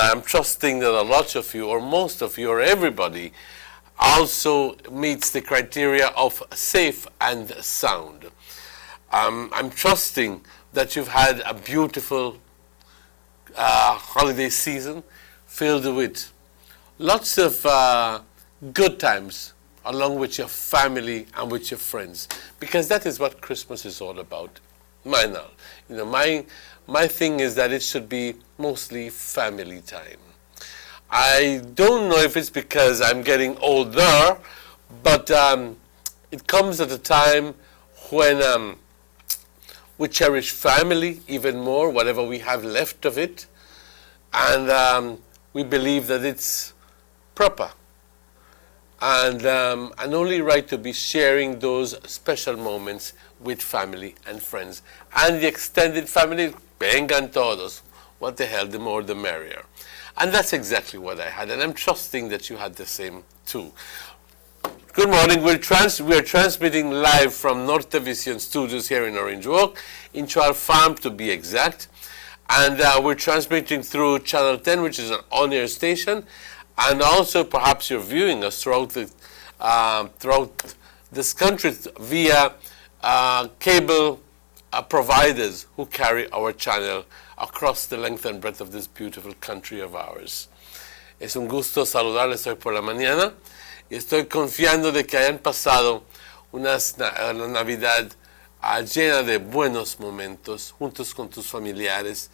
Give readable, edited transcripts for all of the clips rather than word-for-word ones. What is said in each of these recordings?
I'm trusting that a lot of you, or most of you, or everybody, also meets the criteria of safe and sound. I'm trusting that you've had a beautiful holiday season filled with lots of good times along with your family and with your friends, because that is what Christmas is all about. My thing is that it should be mostly family time. I don't know if it's because I'm getting older, but it comes at a time when we cherish family even more, whatever we have left of it, and we believe that it's proper and only right to be sharing those special moments with family and friends. And the extended family, vengan todos. What the hell, the more the merrier. And that's exactly what I had, and I'm trusting that you had the same too. Good morning. We're transmitting live from Nortevision Studios here in Orange Walk, in our farm to be exact. And we're transmitting through Channel 10, which is an on-air station, and also perhaps you're viewing us throughout this country via cable providers who carry our channel across the length and breadth of this beautiful country of ours. Es un gusto saludarles hoy por la mañana y estoy confiando de que hayan pasado una Navidad llena de buenos momentos, juntos con tus familiares,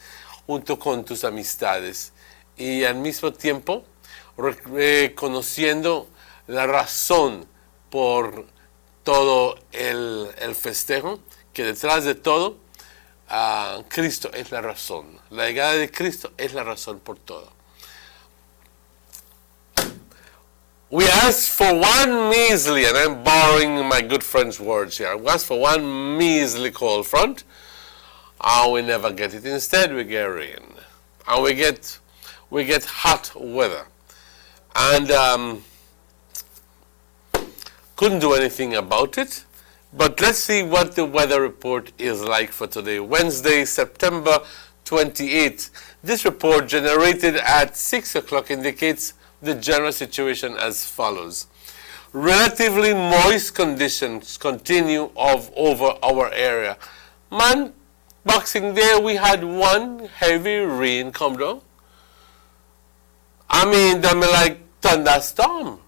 junto con tus amistades, y al mismo tiempo reconociendo la razón por todo el festejo, que detrás de todo Cristo es la razón. La llegada de Cristo es la razón por todo. We asked for one measly, and I'm borrowing my good friend's words here, we asked for one measly cold front, and we never get it. Instead, we get rain, and we get hot weather, and couldn't do anything about it. But let's see what the weather report is like for today, Wednesday, September 28th. This report generated at 6 o'clock indicates the general situation as follows. Relatively moist conditions continue over our area. Boxing Day, we had one heavy rain come down. I mean like thunderstorm.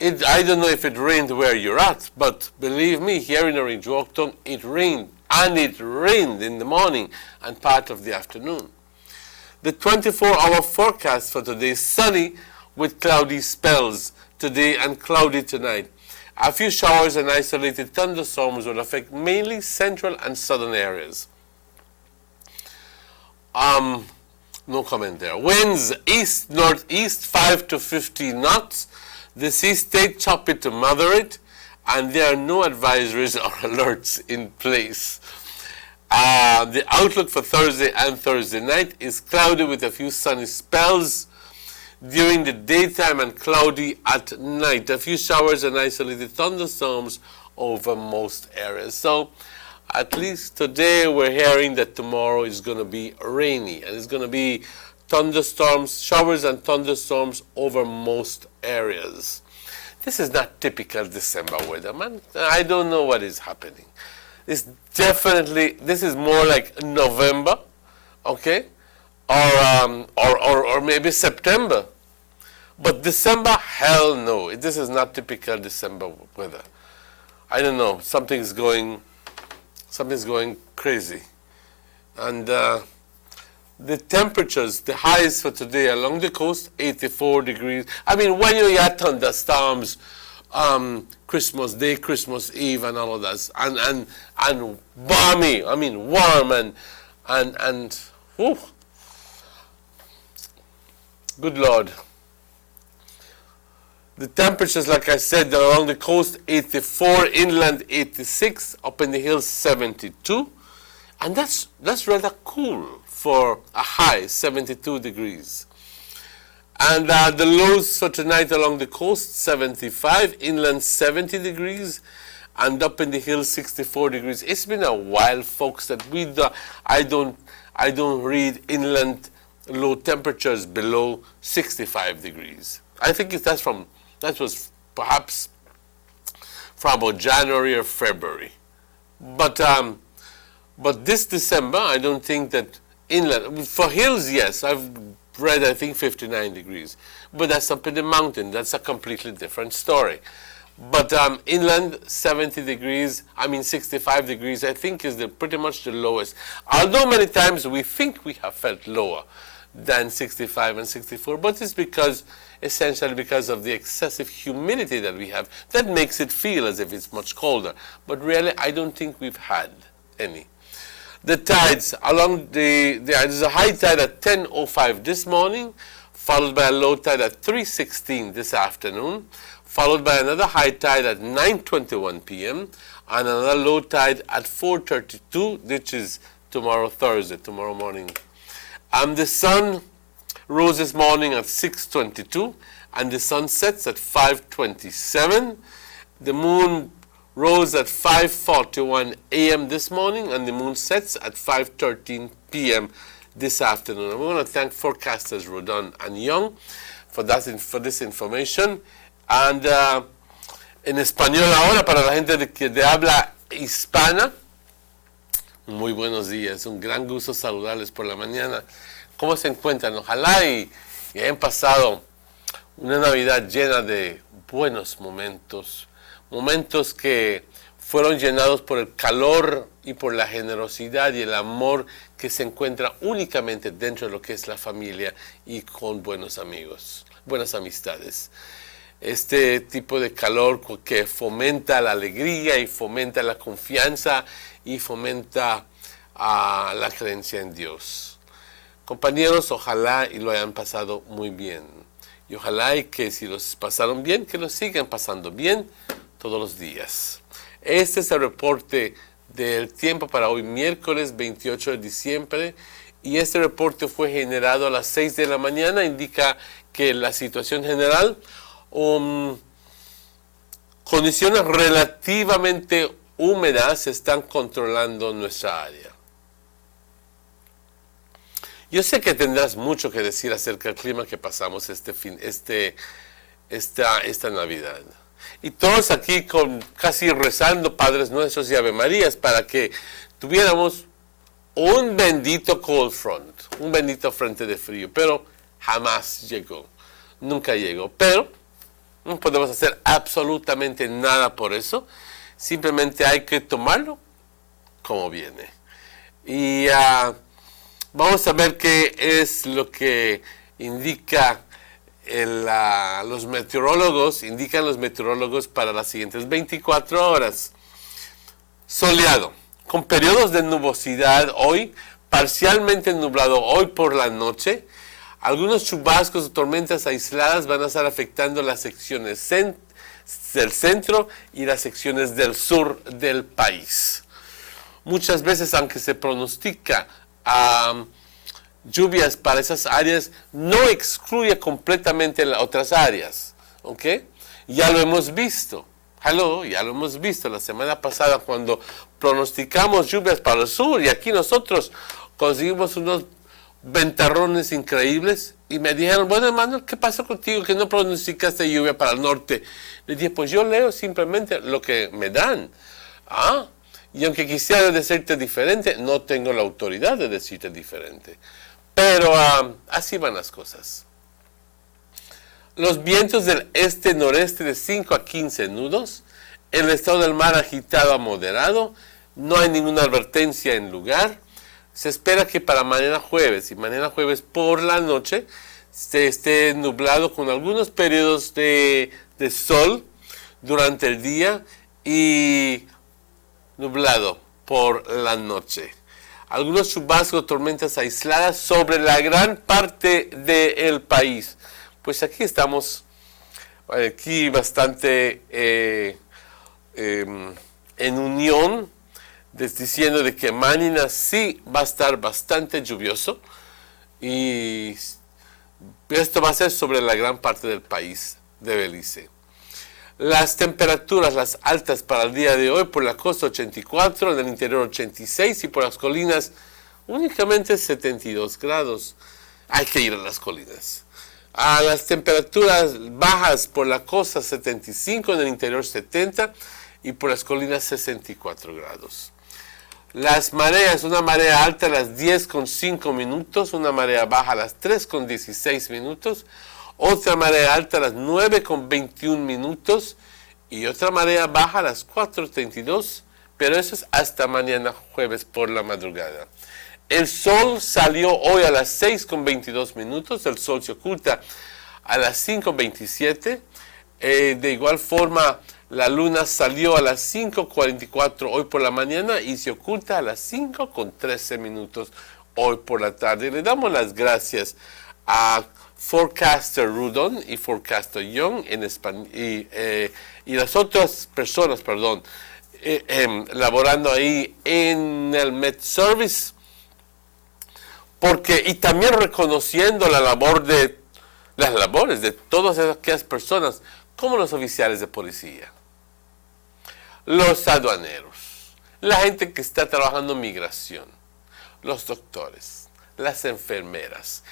I don't know if it rained where you're at, but believe me, here in Orange Walk, it rained. And it rained in the morning and part of the afternoon. The 24-hour forecast for today is sunny with cloudy spells today and cloudy tonight. A few showers and isolated thunderstorms will affect mainly central and southern areas. No comment there. Winds east-northeast 5 to 15 knots. The sea stayed choppy to moderate, and there are no advisories or alerts in place. The outlook for Thursday and Thursday night is cloudy with a few sunny spells during the daytime and cloudy at night. A few showers and isolated thunderstorms over most areas. So at least today we're hearing that tomorrow is going to be rainy, and it's going to be thunderstorms, showers and thunderstorms over most areas. This is not typical December weather, man. I don't know what is happening. This is more like November, okay? Or maybe September. But December, hell no. This is not typical December weather. I don't know. Something's going crazy. And the temperatures, the highs for today along the coast, 84 degrees. I mean, when you had thunderstorms, Christmas Day, Christmas Eve, and all of that, and balmy, I mean, warm and whew, good Lord. The temperatures, like I said, along the coast, 84, inland 86, up in the hills 72, and that's rather cool for a high, 72 degrees. And the lows for tonight along the coast, 75, inland 70 degrees, and up in the hills 64 degrees. It's been a while, folks, that I don't read inland low temperatures below 65 degrees. I think that was perhaps from about January or February. But this December, I don't think that inland, for hills, yes, I've read, I think, 59 degrees. But that's up in the mountain. That's a completely different story. But inland, 70 degrees, 65 degrees, I think is pretty much the lowest. Although many times we think we have felt lower than 65 and 64, but it's essentially because of the excessive humidity that we have. That makes it feel as if it's much colder. But really, I don't think we've had any. The tides there's a high tide at 10:05 this morning, followed by a low tide at 3:16 this afternoon, followed by another high tide at 9:21 p.m. and another low tide at 4:32, which is tomorrow morning. The sun rose this morning at 6:22, and the sun sets at 5:27. The moon rose at 5:41 a.m. this morning, and the moon sets at 5:13 p.m. this afternoon. And we want to thank forecasters Rodon and Young for this information. And en español ahora, para la gente de habla hispana, muy buenos días. Un gran gusto saludarles por la mañana. ¿Cómo se encuentran? Ojalá y hayan pasado una Navidad llena de buenos momentos. Momentos que fueron llenados por el calor y por la generosidad y el amor que se encuentra únicamente dentro de lo que es la familia y con buenos amigos, buenas amistades. Este tipo de calor que fomenta la alegría y fomenta la confianza y fomenta la creencia en Dios. Compañeros, ojalá y lo hayan pasado muy bien. Y ojalá y que si los pasaron bien, que los sigan pasando bien todos los días. Este es el reporte del tiempo para hoy, miércoles 28 de diciembre. Y este reporte fue generado a las 6 de la mañana. Indica que la situación general, condiciones relativamente húmedas están controlando nuestra área. Yo sé que tendrás mucho que decir acerca del clima que pasamos esta Navidad. Y todos aquí casi rezando Padres Nuestros y Ave Marías para que tuviéramos un bendito cold front, un bendito frente de frío, pero jamás llegó, nunca llegó. Pero no podemos hacer absolutamente nada por eso, simplemente hay que tomarlo como viene. Y vamos a ver qué es lo que indican los meteorólogos para las siguientes 24 horas. Soleado, con periodos de nubosidad hoy, parcialmente nublado hoy por la noche. Algunos chubascos o tormentas aisladas van a estar afectando las secciones del centro y las secciones del sur del país. Muchas veces, aunque se pronostica lluvias para esas áreas, no excluye completamente las otras áreas. ¿Ok? Ya lo hemos visto. Ya lo hemos visto la semana pasada cuando pronosticamos lluvias para el sur y aquí nosotros conseguimos unos ventarrones increíbles y me dijeron, bueno hermano, ¿qué pasó contigo que no pronosticaste lluvia para el norte? Le dije, pues yo leo simplemente lo que me dan. Y aunque quisiera decirte diferente, no tengo la autoridad de decirte diferente. Pero así van las cosas. Los vientos del este-noreste de 5 a 15 nudos, el estado del mar agitado a moderado, no hay ninguna advertencia en lugar. Se espera que para mañana jueves por la noche se esté nublado con algunos periodos de sol durante el día y nublado por la noche. Algunos chubascos, tormentas aisladas sobre la gran parte del país. Pues aquí estamos, bastante en unión, diciendo de que mañana sí va a estar bastante lluvioso y esto va a ser sobre la gran parte del país de Belice. Las temperaturas, las altas para el día de hoy, por la costa 84, en el interior 86 y por las colinas únicamente 72 grados. hay que ir a las colinas. A las temperaturas bajas por la costa 75, en el interior 70 y por las colinas 64 grados. Las mareas, una marea alta a las 10:05 minutos, una marea baja a las 3:16 minutos, otra marea alta a las 9:21 minutos y otra marea baja a las 4:32, pero eso es hasta mañana jueves por la madrugada. El sol salió hoy a las 6:22 minutos, el sol se oculta a las 5:27. De igual forma, la luna salió a las 5:44 hoy por la mañana y se oculta a las 5:13 minutos hoy por la tarde. Le damos las gracias a Forecaster Rudon y Forecaster Young en español, y las otras personas, laborando ahí en el Met Service, y también reconociendo las labores de todas aquellas personas, como los oficiales de policía, los aduaneros, la gente que está trabajando en migración, los doctores, las enfermeras,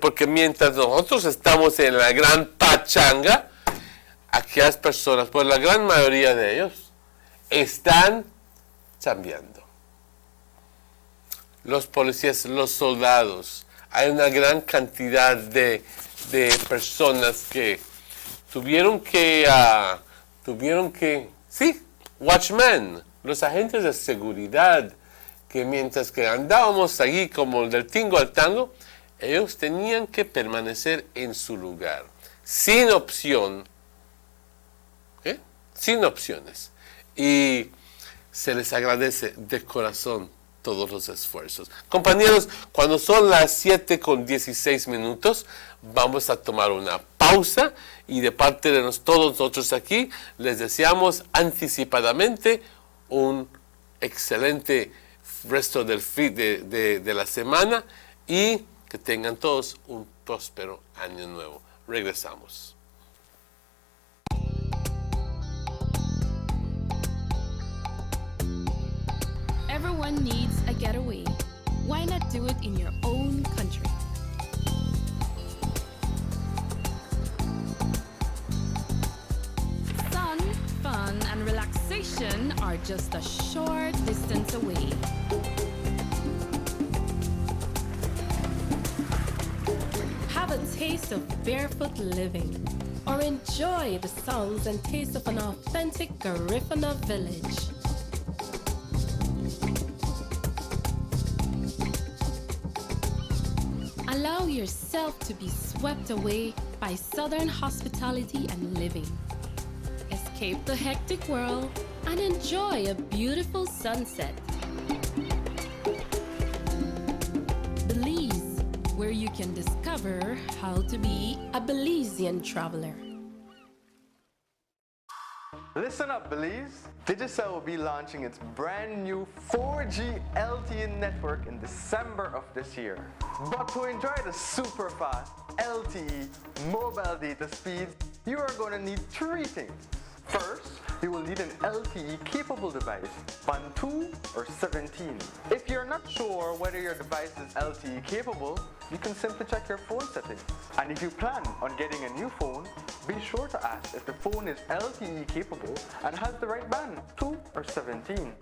porque mientras nosotros estamos en la gran pachanga, aquellas personas, pues la gran mayoría de ellos, están chambeando. Los policías, los soldados, hay una gran cantidad de personas que tuvieron que, watchmen, los agentes de seguridad, que mientras que andábamos allí como del tingo al tango, ellos tenían que permanecer en su lugar, sin opción, sin opciones. Y se les agradece de corazón todos los esfuerzos. Compañeros, cuando son las 7:16 minutos, vamos a tomar una pausa y de parte de todos nosotros aquí, les deseamos anticipadamente un excelente resto de la semana y que tengan todos un próspero año nuevo. Regresamos. Everyone needs a getaway. Why not do it in your own country? Sun, fun, and relaxation are just a short distance away. Have a taste of barefoot living, or enjoy the sounds and taste of an authentic Garifuna village. Allow yourself to be swept away by Southern hospitality and living. Escape the hectic world and enjoy a beautiful sunset. Belize, where you can discover how to be a Belizean traveler. Listen up, Belize. Digicel will be launching its brand new 4G LTE network in December of this year. But to enjoy the super fast LTE mobile data speeds, you are going to need three things. First, you will need an LTE capable device, band 2 or 17. If you're not sure whether your device is LTE capable, you can simply check your phone settings. And if you plan on getting a new phone, be sure to ask if the phone is LTE capable and has the right band, 2 or 17.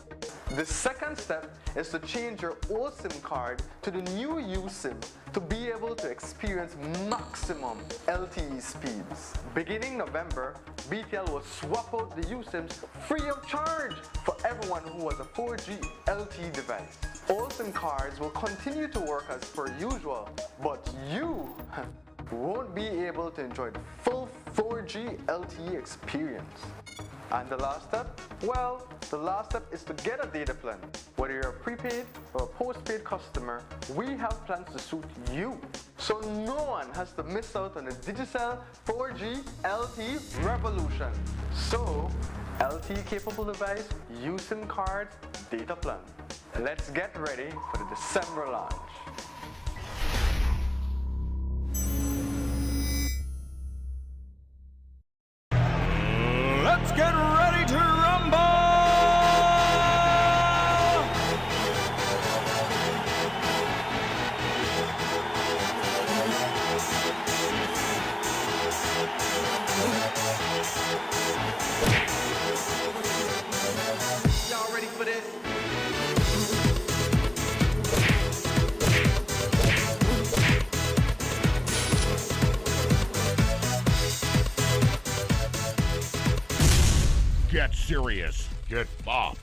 The second step is to change your old SIM card to the new USIM to be able to experience maximum LTE speeds. Beginning November, BTL will swap out the USIMs free of charge for everyone who has a 4G LTE device. All SIM cards will continue to work as per usual, but you won't be able to enjoy the full 4G LTE experience. And the last step? Well, the last step is to get a data plan. Whether you're a prepaid or a postpaid customer, we have plans to suit you. So no one has to miss out on the Digicel 4G LTE revolution. So, LTE capable device, USIM cards, data plan. Let's get ready for the December launch. Let's get ready to rumble! get serious. Get bopped.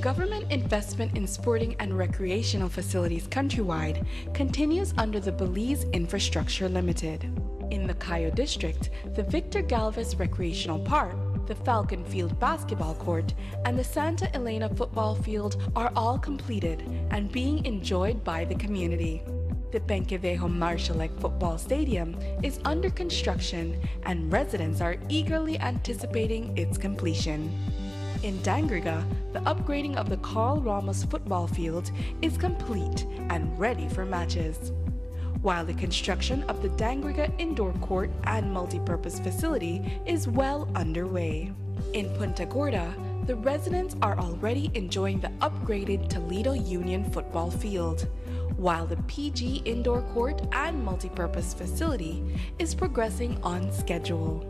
Government investment in sporting and recreational facilities countrywide continues under the Belize Infrastructure Limited. In the Cayo district, the Victor Galvez Recreational Park, the Falcon Field basketball court, and the Santa Elena football field are all completed and being enjoyed by the community. The Benquevejo Marshall Football Stadium is under construction and residents are eagerly anticipating its completion. In Dangriga, the upgrading of the Carl Ramos football field is complete and ready for matches, while the construction of the Dangriga indoor court and multipurpose facility is well underway. In Punta Gorda, the residents are already enjoying the upgraded Toledo Union football field, while the PG indoor court and multipurpose facility is progressing on schedule.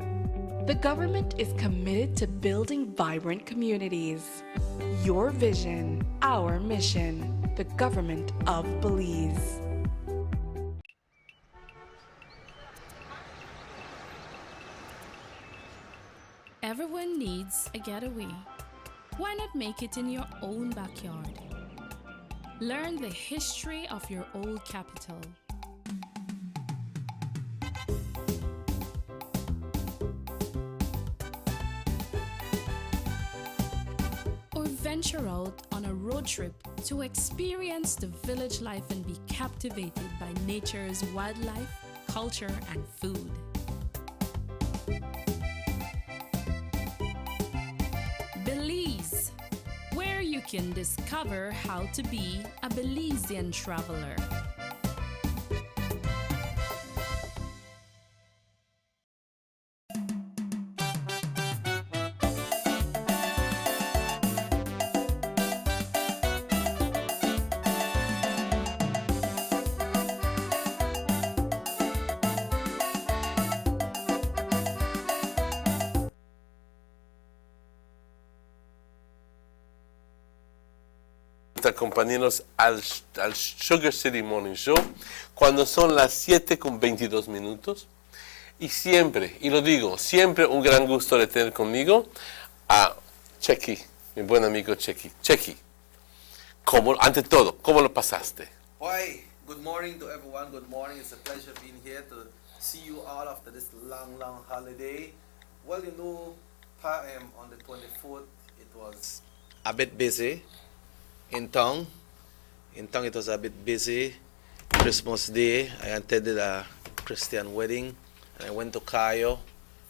The government is committed to building vibrant communities. Your vision, our mission, the government of Belize. Everyone needs a getaway. Why not make it in your own backyard? Learn the history of your old capital. Or venture out on a road trip to experience the village life and be captivated by nature's wildlife, culture, and food. Belize, where you can discover how to be a Belizean traveler. Acompañarnos al Sugar City Morning Show cuando son las 7:22. Y siempre, y lo digo, siempre un gran gusto de tener conmigo a Chequi, mi buen amigo Chequi. Chequi, ante todo, ¿cómo lo pasaste? Boy, good morning to everyone. Good morning. It's a pleasure being here to see you all after this long holiday. Well, you know, on the 24th, it was a bit busy in town. In town, it was a bit busy. Christmas Day, I attended a Christian wedding, and I went to Cayo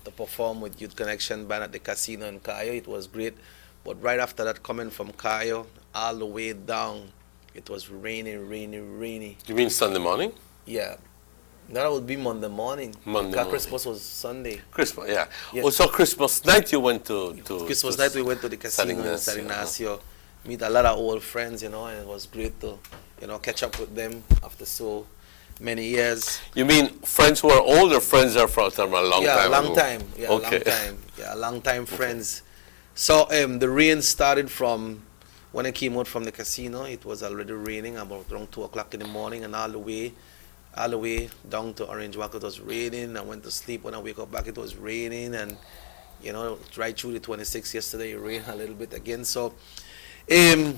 to perform with Youth Connection Band at the casino in Cayo. It was great. But right after that, coming from Cayo all the way down, it was rainy. You mean Sunday morning? Yeah. That would be Monday morning. Christmas was Sunday. Christmas, yeah. Yes. Also, Christmas night you went to Christmas night we went to the casino in San Ignacio. Meet a lot of old friends, and it was great to, catch up with them after so many years. You mean friends who are older, friends are from a long time? Yeah, a long time. Long time friends. So the rain started from when I came out from the casino. It was already raining about around 2 o'clock in the morning, and all the way down to Orange Walk it was raining. I went to sleep. When I wake up back, it was raining, and right through the 26th yesterday, it rained a little bit again. So it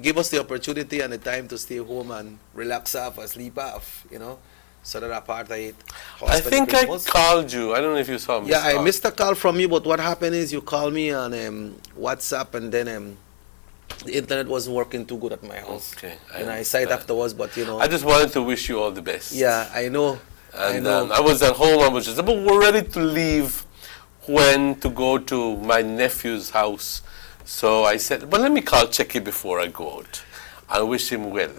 gave us the opportunity and the time to stay home and relax off or sleep off, so that apart I think I called you. I don't know if you saw me. Yeah, I missed a call from you, but what happened is you called me on WhatsApp, and then the internet wasn't working too good at my house. Okay. I saw it afterwards, but I just wanted to wish you all the best. Yeah, I know. And I was at home. I was just we're ready to leave when to go to my nephew's house. So I said, well, let me call Chequi before I go out and wish him well.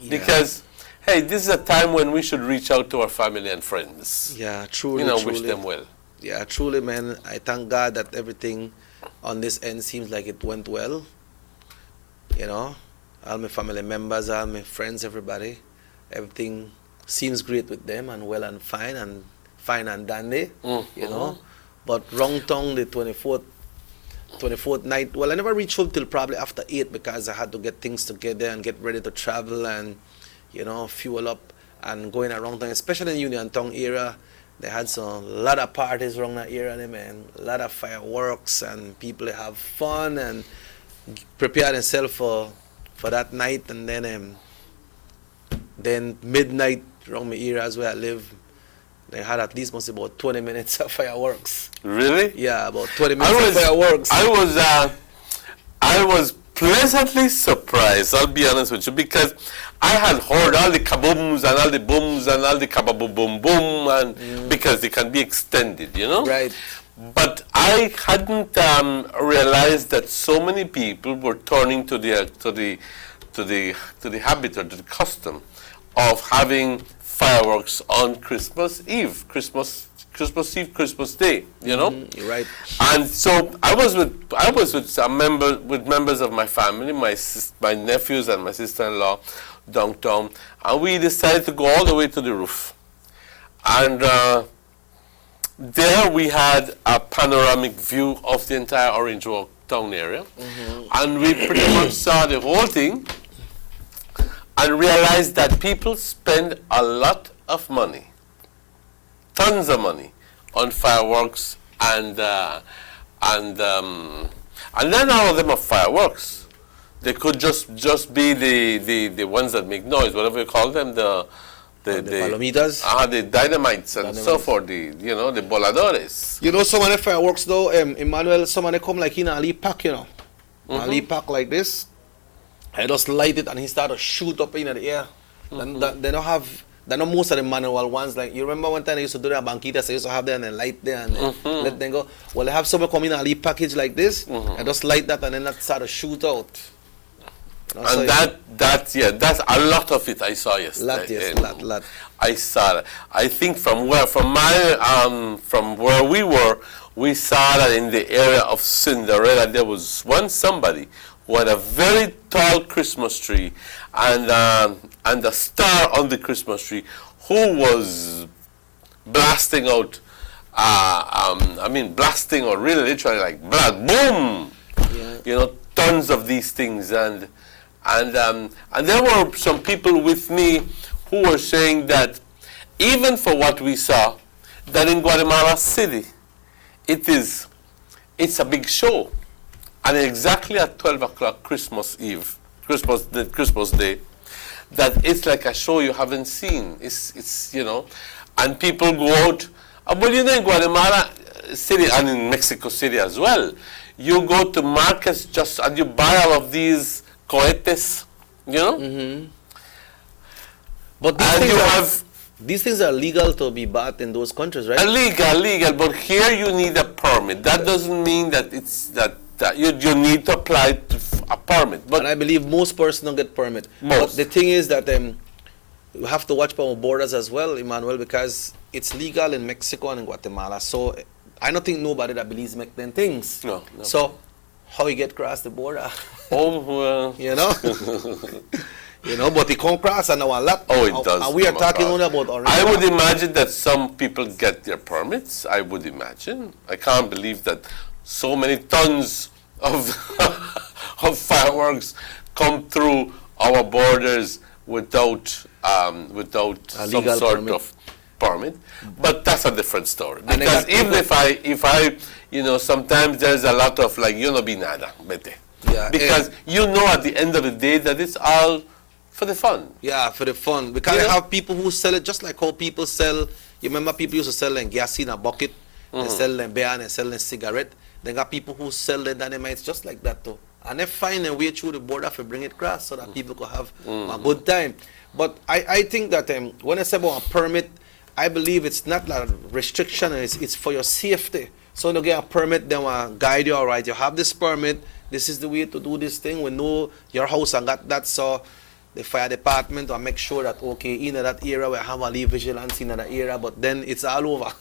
Yeah. Because, hey, this is a time when we should reach out to our family and friends. Yeah, truly, wish them well. Yeah, truly, man. I thank God that everything on this end seems like it went well. All my family members, all my friends, everybody. Everything seems great with them and well and fine and dandy, But wrong tongue, the 24th night. Well, I never reached home till probably after 8 because I had to get things together and get ready to travel and, fuel up and going around town, especially in Union Town area. They had some lot of parties around that area, there, man. A lot of fireworks and people have fun and prepare themselves for that night. And then midnight around my areas where I live, they had at least must be about 20 minutes of fireworks. Really? Yeah, about 20 minutes of fireworks. I was pleasantly surprised, I'll be honest with you, because I had heard all the kabooms and all the booms and all the kababoom boom boom, and because they can be extended, you know? Right. But I hadn't realized that so many people were turning to the habit or to the custom of having fireworks on Christmas Eve, Christmas Eve, Christmas Day, you know. You're right. And so I was with members of my family, my nephews and my sister-in-law downtown, and we decided to go all the way to the roof. And there we had a panoramic view of the entire Orange Walk town area, and we pretty much saw the whole thing and realized that people spend a lot of money, tons of money, on fireworks, and then all of them are fireworks. They could just be the ones that make noise, whatever you call them, the palomitas? The dynamites and so forth, the voladores. You know, some of the fireworks though, Emmanuel, some of them come like in a little pack, you know. A little pack like this. I just light it and he started to shoot up in the air. They don't most of the manual ones. Like, you remember one time they used to do that banquitas, they used to have them and then light there and then let them go. Well, they have someone come in a little package like this and just light that and then that start to shoot out. You know, and so that's a lot of it I saw yesterday. Lot. I saw that. I think from where we were, we saw that in the area of Cinderella there was somebody who had a very tall Christmas tree and a star on the Christmas tree, who was blasting out, blasting or really literally like boom, you know, tons of these things, and there were some people with me who were saying that even for what we saw, that in Guatemala City, it's a big show, and exactly at 12 o'clock Christmas Eve, Christmas Day, that it's like a show you haven't seen. It's you know, and people go out. Well, you know, in Guatemala City and in Mexico City as well, you go to markets and you buy all of these cohetes, you know. But these things are legal to be bought in those countries, right? Legal. But here you need a permit. That doesn't mean that that you need to apply a permit. But and I believe most persons don't get permit. Most. But the thing is that we have to watch our borders as well, Emmanuel, because it's legal in Mexico and in Guatemala. So I don't think nobody that believes make them things. No. So how you get across the border? Oh, well. You know? You know, but it come across and now a lot. Oh, it does. And we are come talking across. only about orange. I would imagine that some people get their permits. I would imagine. I can't believe that so many tons of fireworks come through our borders without some sort of permit. But that's a different story. Because even if I, you know, sometimes there's a lot of like, you know, binada, bete. Yeah, because you know at the end of the day that it's all for the fun. Yeah, for the fun. Because you have people who sell it just like how people sell. You remember people used to sell them gas in a bucket, they sell them beer, and they sell them cigarette. They got people who sell the dynamites just like that too. And they find a way through the border to bring it across so that people could have a good time. But I think that when I say about a permit, I believe it's not a restriction, it's for your safety. So when you get a permit, they will guide you, all right, you have this permit, this is the way to do this thing. We know your house and got that, so the fire department will make sure that, okay, in that area we have a leave vigilance in that area, but then it's all over.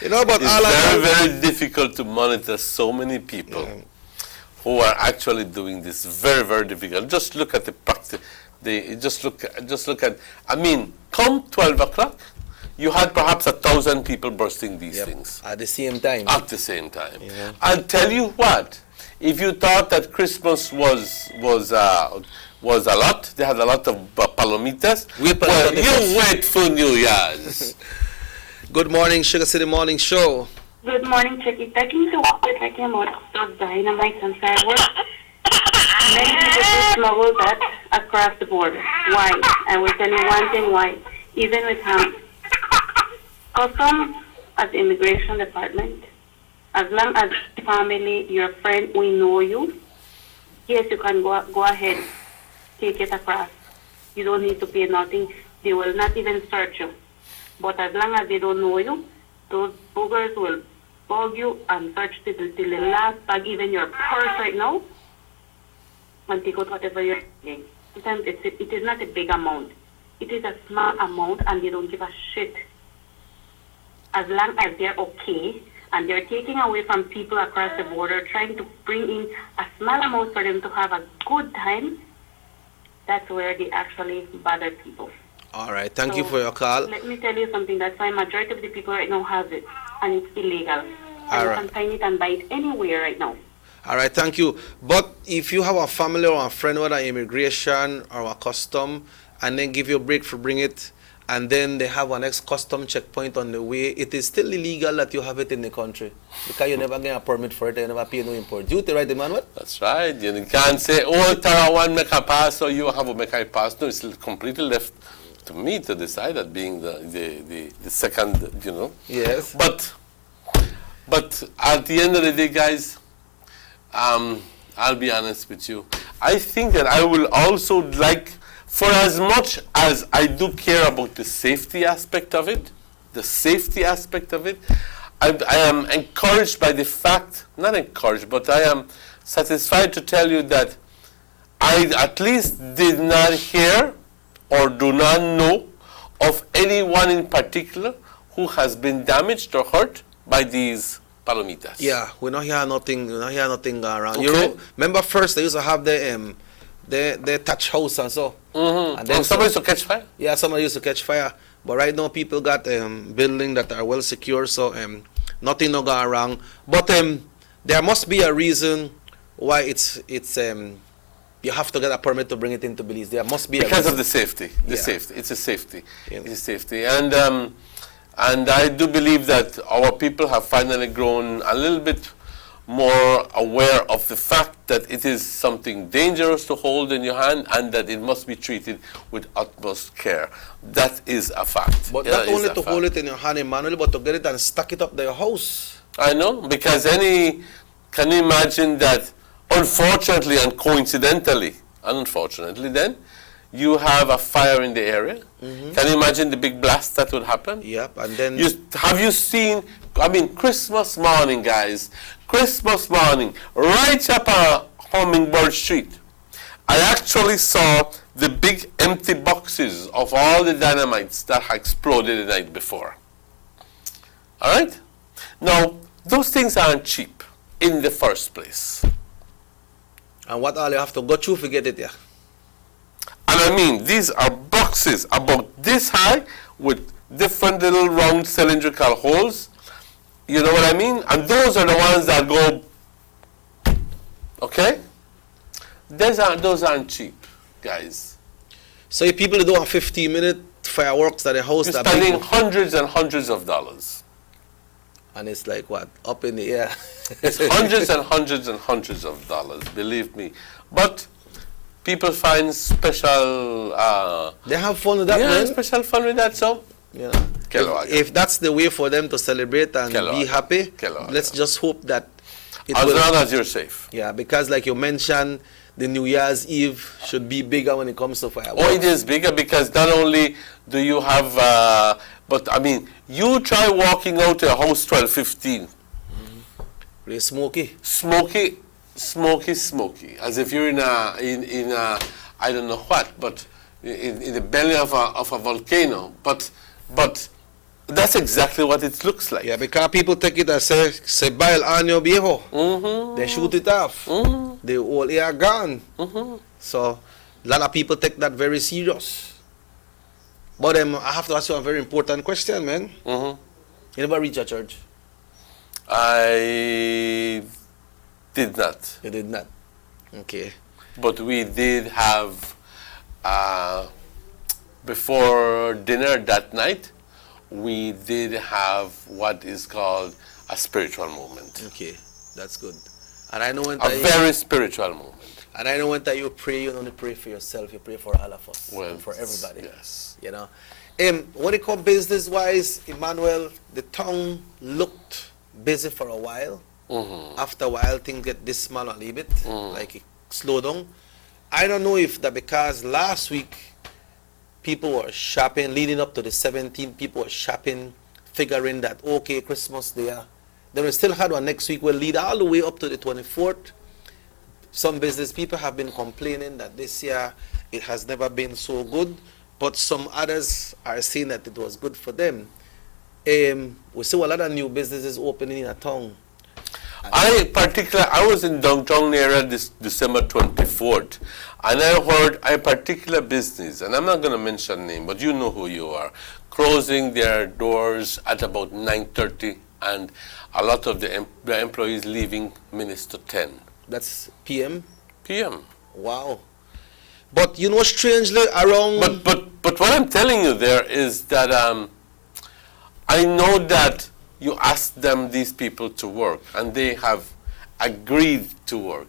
You know, but it's very difficult to monitor so many people who are actually doing this. Very, very difficult. Just look at the practice. Just look at. I mean, come 12 o'clock, you had perhaps 1,000 people bursting these things at the same time. At the same time. Yeah. I'll tell you what. If you thought that Christmas was a lot, they had a lot of palomitas. You wait for New Year's. Good morning, Sugar City Morning Show. Good morning, Chicky. Talking to what we're talking about those dynamite and fireworks. Many people do smuggle that across the border. Why? I will tell you one thing why. Even with customs as immigration department, as long as family, your friend, we know you, yes, you can go ahead, take it across. You don't need to pay nothing. They will not even search you. But as long as they don't know you, those boogers will bug you and search till the last bag, even your purse right now, and take out whatever you're taking. Sometimes it is not a big amount. It is a small amount, and they don't give a shit. As long as they're okay, and they're taking away from people across the border, trying to bring in a small amount for them to have a good time, that's where they actually bother people. All right, thank you for your call. Let me tell you something. That's why majority of the people right now have it, and it's illegal. All And right. you can find it and buy it anywhere right now. All right, thank you. But if you have a family or a friend, whether immigration or a custom, and then give you a break for bring it, and then they have an next custom checkpoint on the way, it is still illegal that you have it in the country because you never get a permit for it, and you never pay no import duty, right, Emmanuel? That's right. You can't say, oh, Tarawan make a pass, or you have a make a pass. No, it's completely left to me to decide, that being the second, you know. Yes. But at the end of the day, guys, I'll be honest with you. I think that I will also like, for as much as I do care about the safety aspect of it, I am encouraged by the fact, not encouraged, but I am satisfied to tell you that I at least did not hear or do not know of anyone in particular who has been damaged or hurt by these palomitas. Yeah, we don't hear nothing. We don't hear nothing going around. Okay. You know, remember first they used to have the touch house and so. Mm-hmm. And then somebody to catch fire. Yeah, somebody used to catch fire. But right now people got buildings that are well secure, so nothing no going around. But there must be a reason why it's you have to get a permit to bring it into Belize. There must be Because a of the safety. Yeah. Safety. It's a safety. Yeah. It's a safety. And I do believe that our people have finally grown a little bit more aware of the fact that it is something dangerous to hold in your hand and that it must be treated with utmost care. That is a fact. But Yeah, not that is only a to fact. hold it in your hand, Emmanuel, but to get it and stack it up to your house. I know, because can you imagine that, unfortunately and coincidentally, unfortunately then, you have a fire in the area. Mm-hmm. Can you imagine the big blast that would happen? Yep, and then Have you seen, Christmas morning, guys, Christmas morning, right up Hummingbird Street, I actually saw the big empty boxes of all the dynamites that had exploded the night before. All right? Now, those things aren't cheap in the first place. and what all you have to go through to get it there. And I mean, these are boxes about this high with different little round cylindrical holes. You know what I mean? And those are the ones that go, okay? Those aren't cheap, guys. So if people do a 15-minute fireworks at the house, You're that spending big, hundreds and hundreds of dollars. and it's like what, up in the air. It's hundreds and hundreds and hundreds of dollars, believe me. But people find special, They have fun with that, yeah, man. special fun with that. So, Yeah. Kelohagan. If that's the way for them to celebrate and be Kelohagan. happy, Kelohagan. let's just hope that it as will. long as you're safe. Yeah, because like you mentioned, the New Year's Eve should be bigger when it comes to fireworks. Oh, it is bigger because not only do you have, but I mean, you try walking out to a house 12:15, Really smoky. smoky, as if you're in a I don't know what, but in the belly of a volcano. But that's exactly what it looks like. Yeah, because people take it as se bail año viejo. They shoot it off. The whole year gone. So a lot of people take that very serious. But I have to ask you a very important question, man. You never reach a church? I did not. You did not. Okay. But we did have, before dinner that night, we did have what is called a spiritual moment. Okay, that's good. And I know when A very spiritual moment. and I know when that you pray, you don't only pray for yourself, you pray for all of us, Well, and for everybody. yes. You know. When it comes business-wise, Emmanuel, the town looked busy for a while. After a while, things get dismal a little bit, like it slowed down. I don't know if that because last week people were shopping, leading up to the 17th, people were shopping, figuring that, okay, Christmas there. Then we still had one next week, will lead all the way up to the 24th. Some business people have been complaining that this year it has never been so good, but some others are saying that it was good for them. We see a lot of new businesses opening in a town. I was in downtown area this December 24th, and I heard a particular business, and I'm not going to mention name, but you know who you are, closing their doors at about 9:30, and a lot of the employees leaving minutes to 10 That's PM? p.m. Wow. But you know, strangely, around... But what I'm telling you there is that I know that you asked them, these people, to work, and they have agreed to work.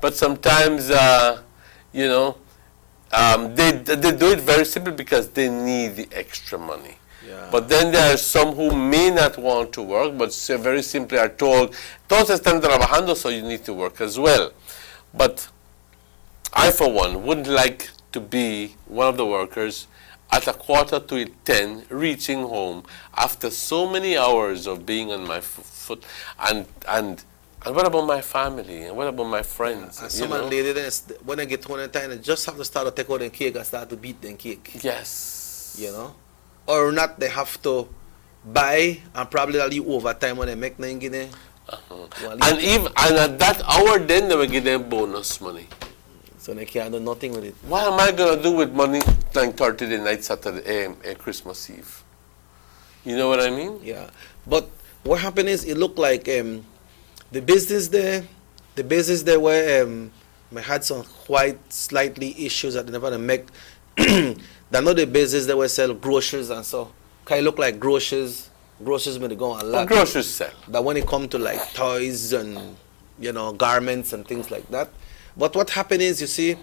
But sometimes, you know, they do it very simply because they need the extra money. Yeah. But then there are some who may not want to work, but very simply are told, todos están trabajando, so you need to work as well. But I, for one, wouldn't like to be one of the workers at 9:45, reaching home after so many hours of being on my foot. And what about my family? And what about my friends? And you some know? lady, when I get home in time, they just have to start to take out the cake and start to beat the cake. Yes. You know? Or not, they have to buy and probably leave overtime when they make 9 guinea. And at that hour, then they will give them bonus money. So they can't do nothing with it. What am I going to do with money 9:30 the night Saturday, Christmas Eve? You know what I mean? Yeah. But what happened is, it looked like the business there where we had some quite slightly issues that they never make. They're not the business that we sell groceries and so. Kind of look like groceries may go on a lot. Groceries sell. But when it comes to like toys and, you know, garments and things like that. But what happened is, you see,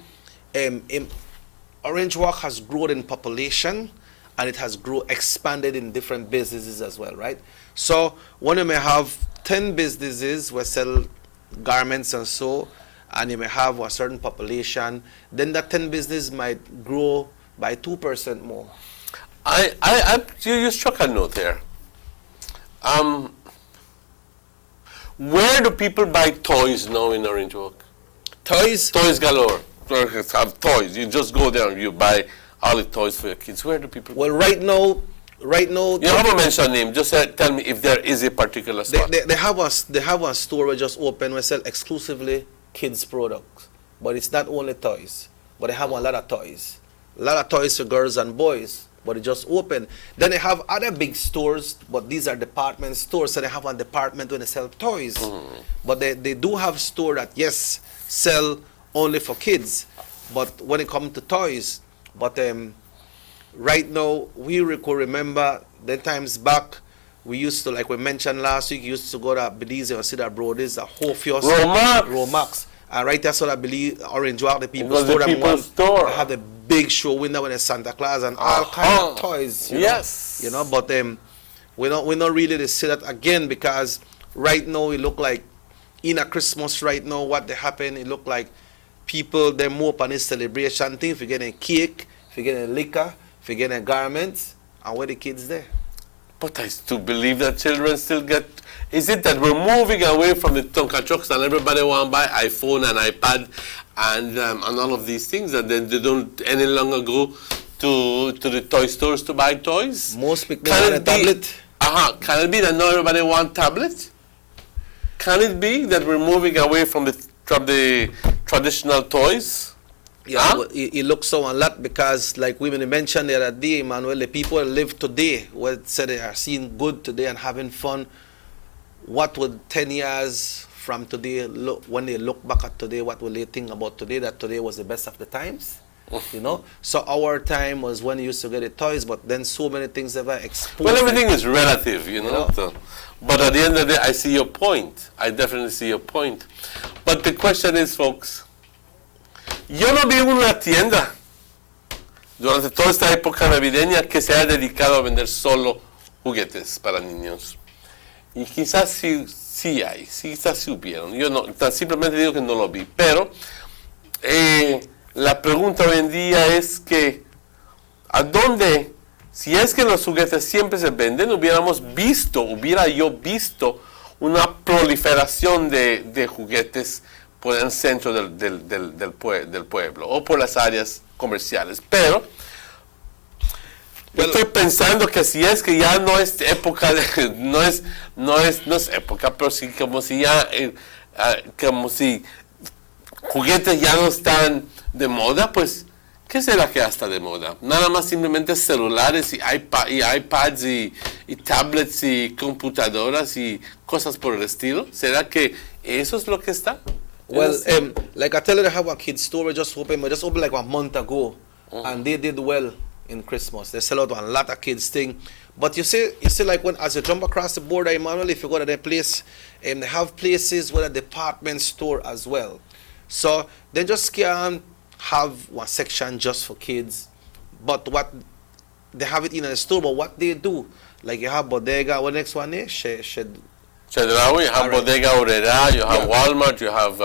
Orange Walk has grown in population, and it has expanded in different businesses as well, right? So when you may have 10 businesses where sell garments and so, and you may have a certain population, then that 10 business might grow by 2% more. You struck a note there. Where do people buy toys now in Orange Walk? Toys? Toys galore. Have toys. You just go there and you buy all the toys for your kids. Where do people? Well, right now. You have to mention name. Just tell me if there is a particular spot. They have a store we just opened. We sell exclusively kids products, but it's not only toys. But they have a lot of toys. A lot of toys for girls and boys. But it just opened. Then they have other big stores, but these are department stores. So they have a department when they sell toys. But they do have store that, yes, sell only for kids. But when it comes to toys, but right now, we could remember the times back, we used to, like we mentioned last week, used to go to Belize and see that brothers, the Hofios, Romax. And right there, so I believe Orange Walk, the people store. They have the big show window when it's Santa Claus and all kinds of toys. Yes. You know, but we're not really to see that again, because right now it look like in a Christmas right now, what they happen, it look like people, they're more up on this celebration thing. If you're getting cake, if you're getting liquor, if you're getting garments, and where the kids there? But I still believe that children still get. Is it that we're moving away from the Tonka trucks and everybody want to buy iPhone and iPad and all of these things, and then they don't any longer go to the toy stores to buy toys? Most people have a tablet. Can it be that not everybody want tablet? Can it be that we're moving away from the traditional toys? Yeah, but it looks so a lot, because like we mentioned the other day, Emmanuel, the people that live today, say they are seeing good today and having fun. What would 10 years from today, when they look back at today, what will they think about today, that today was the best of the times? you know. So our time was when you used to get the toys, but then so many things have exposed. Well, everything is relative, you know. Yeah. So, but at the end of the day, I see your point. I definitely see your point. But the question is, folks, yo no vi una tienda durante toda esta época navideña que se haya dedicado a vender solo juguetes para niños. Y quizás sí hay, quizás sí hubieron. Yo no, simplemente digo que no lo vi. Pero la pregunta hoy en día es que, ¿a dónde, si es que los juguetes siempre se venden, hubiera yo visto una proliferación de juguetes por el centro del pueblo o por las áreas comerciales? Pero estoy pensando que si es que ya no es época no es época, pero sí como si ya como si juguetes ya no están de moda, pues ¿qué será que está de moda? Nada más simplemente celulares y iPads y tablets y computadoras y cosas por el estilo. ¿Será que eso es lo que está? Well, like I tell you, I have a kid's store we just opened like a month ago, and they did well in Christmas. They sell out a lot of kids thing. But you see like when as you jump across the border, Emmanuel, if you go to their place, they have places with a department store as well. So they just can't have one section just for kids, but what they have it in the store. But what they do, like you have bodega, what next one is Chedraui, you have Bodega Aurrera, you have Walmart, you have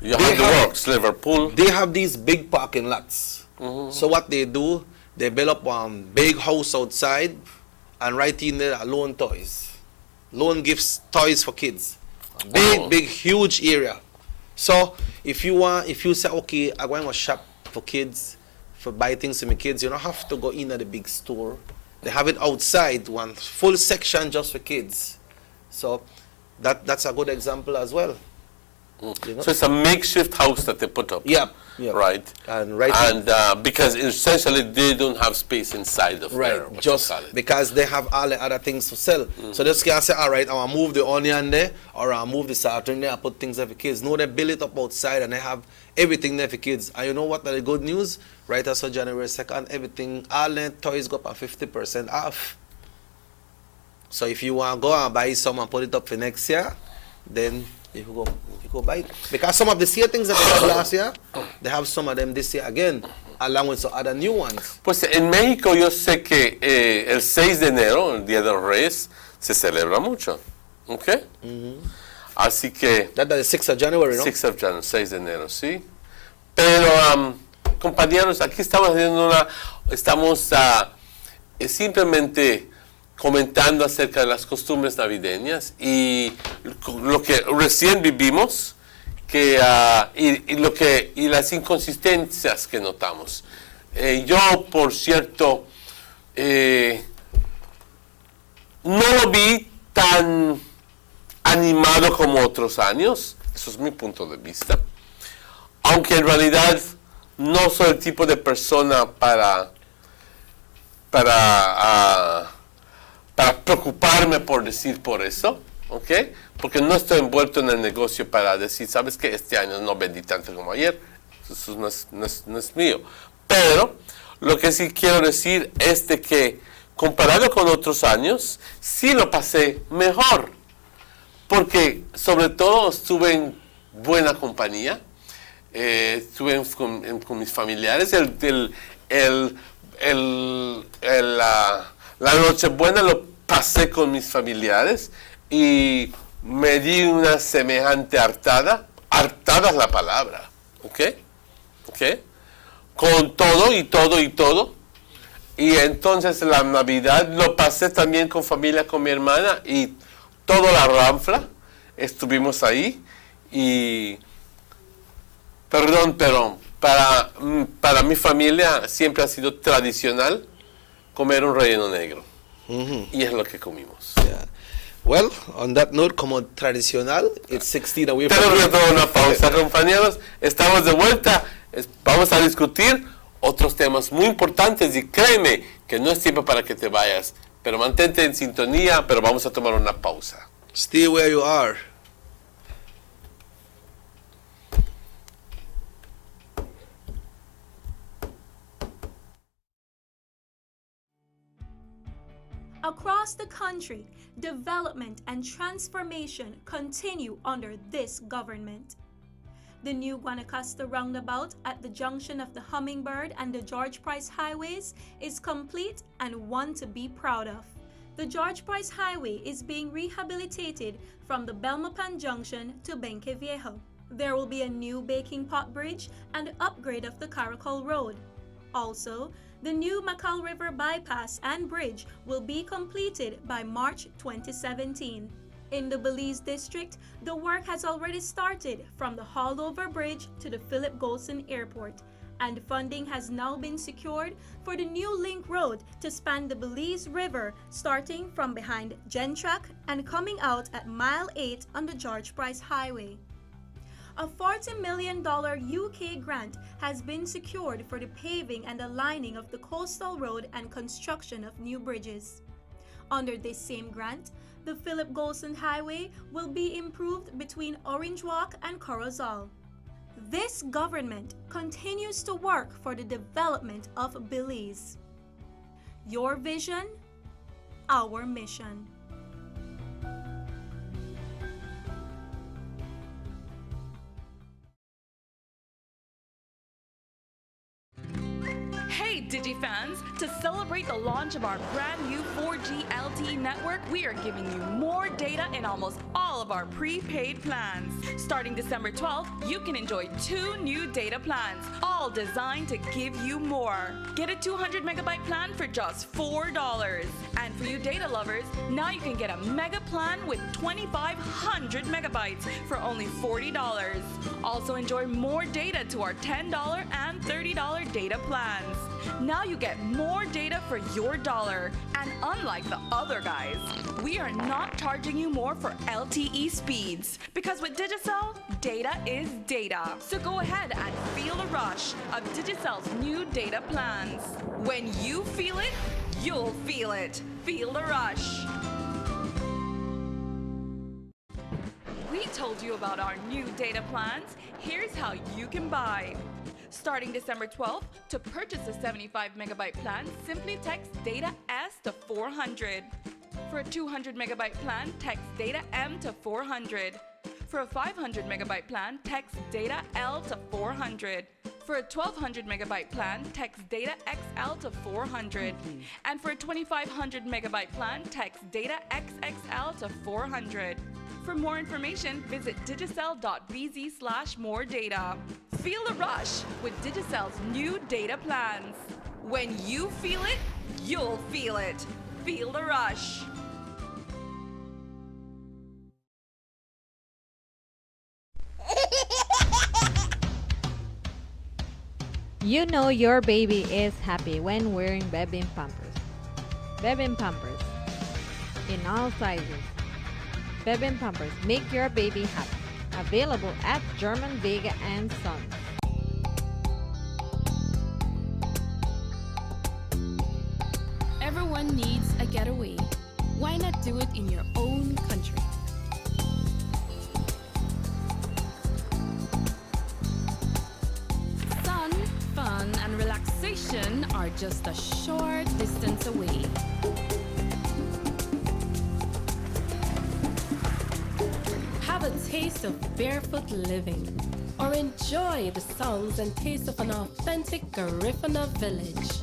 the works, Liverpool. They have these big parking lots. So what they do, they build up one big house outside and right in there are loan toys. Loan gifts, toys for kids. Big, huge area. So if you say, okay, I'm going to shop for kids, for buy things for my kids, you don't have to go in at the big store. They have it outside, one full section just for kids. So that's a good example as well. You know? So it's a makeshift house that they put up. Yeah. Right. And because essentially they don't have space inside of there. Just because they have all the other things to sell. So they just can't say, all right, I'll move the onion there, or I'll move the sardine there, I'll put things there for kids. No, they build it up outside and they have everything there for kids. And you know what the good news? Right after January 2nd, everything, all the toys go up at 50% off. So if you want to go and buy some and put it up for next year, then you go buy it. Because some of the same things that they had last year, they have some of them this year again, along with some other new ones. Pues en México yo sé que el 6 de enero, el Día de los Reyes, se celebra mucho. ¿Ok? Así que... That's the 6th of January, no? 6 of January, 6 de enero, sí. Pero, compañeros, aquí estamos simplemente comentando acerca de las costumbres navideñas y lo que recién vivimos y las inconsistencias que notamos. Yo, por cierto, no lo vi tan animado como otros años, eso es mi punto de vista, aunque en realidad no soy el tipo de persona para preocuparme por eso, ¿ok? Porque no estoy envuelto en el negocio para decir, ¿sabes qué? Este año no vendí tanto como ayer, eso no es mío. Pero lo que sí quiero decir es de que comparado con otros años, sí lo pasé mejor, porque sobre todo estuve en buena compañía, estuve con mis familiares, la Nochebuena lo pasé con mis familiares y me di una semejante hartada es la palabra, ¿ok? Con todo, y entonces la Navidad lo pasé también con familia, con mi hermana y toda la ranfla, estuvimos ahí y, perdón, pero para mi familia siempre ha sido tradicional comer un relleno negro. Y es lo que comimos. Yeah. Well, on that note, como tradicional, it's 16 away from... Tenemos que tomar una pausa, compañeros. Estamos de vuelta. Vamos a discutir otros temas muy importantes y créeme que no es tiempo para que te vayas. Pero mantente en sintonía, pero vamos a tomar una pausa. Stay where you are. Across the country, development and transformation continue under this government. The new Guanacaste roundabout at the junction of the Hummingbird and the George Price highways is complete and one to be proud of. The George Price Highway is being rehabilitated from the Belmopan Junction to Benque Viejo. There will be a new baking pot bridge and upgrade of the Caracol Road. Also, the new Macal River bypass and bridge will be completed by March 2017. In the Belize district, the work has already started from the Hallover Bridge to the Philip Golson Airport, and funding has now been secured for the new link road to span the Belize River starting from behind Gentrack and coming out at Mile 8 on the George Price Highway. A $40 million UK grant has been secured for the paving and aligning of the coastal road and construction of new bridges. Under this same grant, the Philip Golson Highway will be improved between Orange Walk and Corozal. This government continues to work for the development of Belize. Your vision, our mission. Hey DigiFans! To celebrate the launch of our brand new 4G LTE network, we are giving you more data in almost all of our prepaid plans. Starting December 12th, you can enjoy 2 new data plans, all designed to give you more. Get a 200 megabyte plan for just $4. And for you data lovers, now you can get a mega plan with 2,500 megabytes for only $40. Also enjoy more data to our $10 and $30 data plans. Now you get more data for your dollar. And unlike the other guys, we are not charging you more for LTE speeds. Because with Digicel, data is data. So go ahead and feel the rush of Digicel's new data plans. When you feel it, you'll feel it. Feel the rush. We told you about our new data plans. Here's how you can buy. Starting December 12th, to purchase a 75 megabyte plan, simply text data S to 400. For a 200 megabyte plan, text data M to 400. For a 500 megabyte plan, text data L to 400. For a 1200 megabyte plan, text data XL to 400. And for a 2500 megabyte plan, text data XXL to 400. For more information, visit digicel.bz/more data. Feel the rush with Digicel's new data plans. When you feel it, you'll feel it. Feel the rush. You know your baby is happy when wearing baby pampers. Baby pampers in all sizes. Baby pampers make your baby happy. Available at German Vega and Sons. Everyone needs a getaway. Why not do it in your own country? Sun, fun, and relaxation are just a short distance away. Have a taste of barefoot living, or enjoy the sounds and taste of an authentic Garifuna village.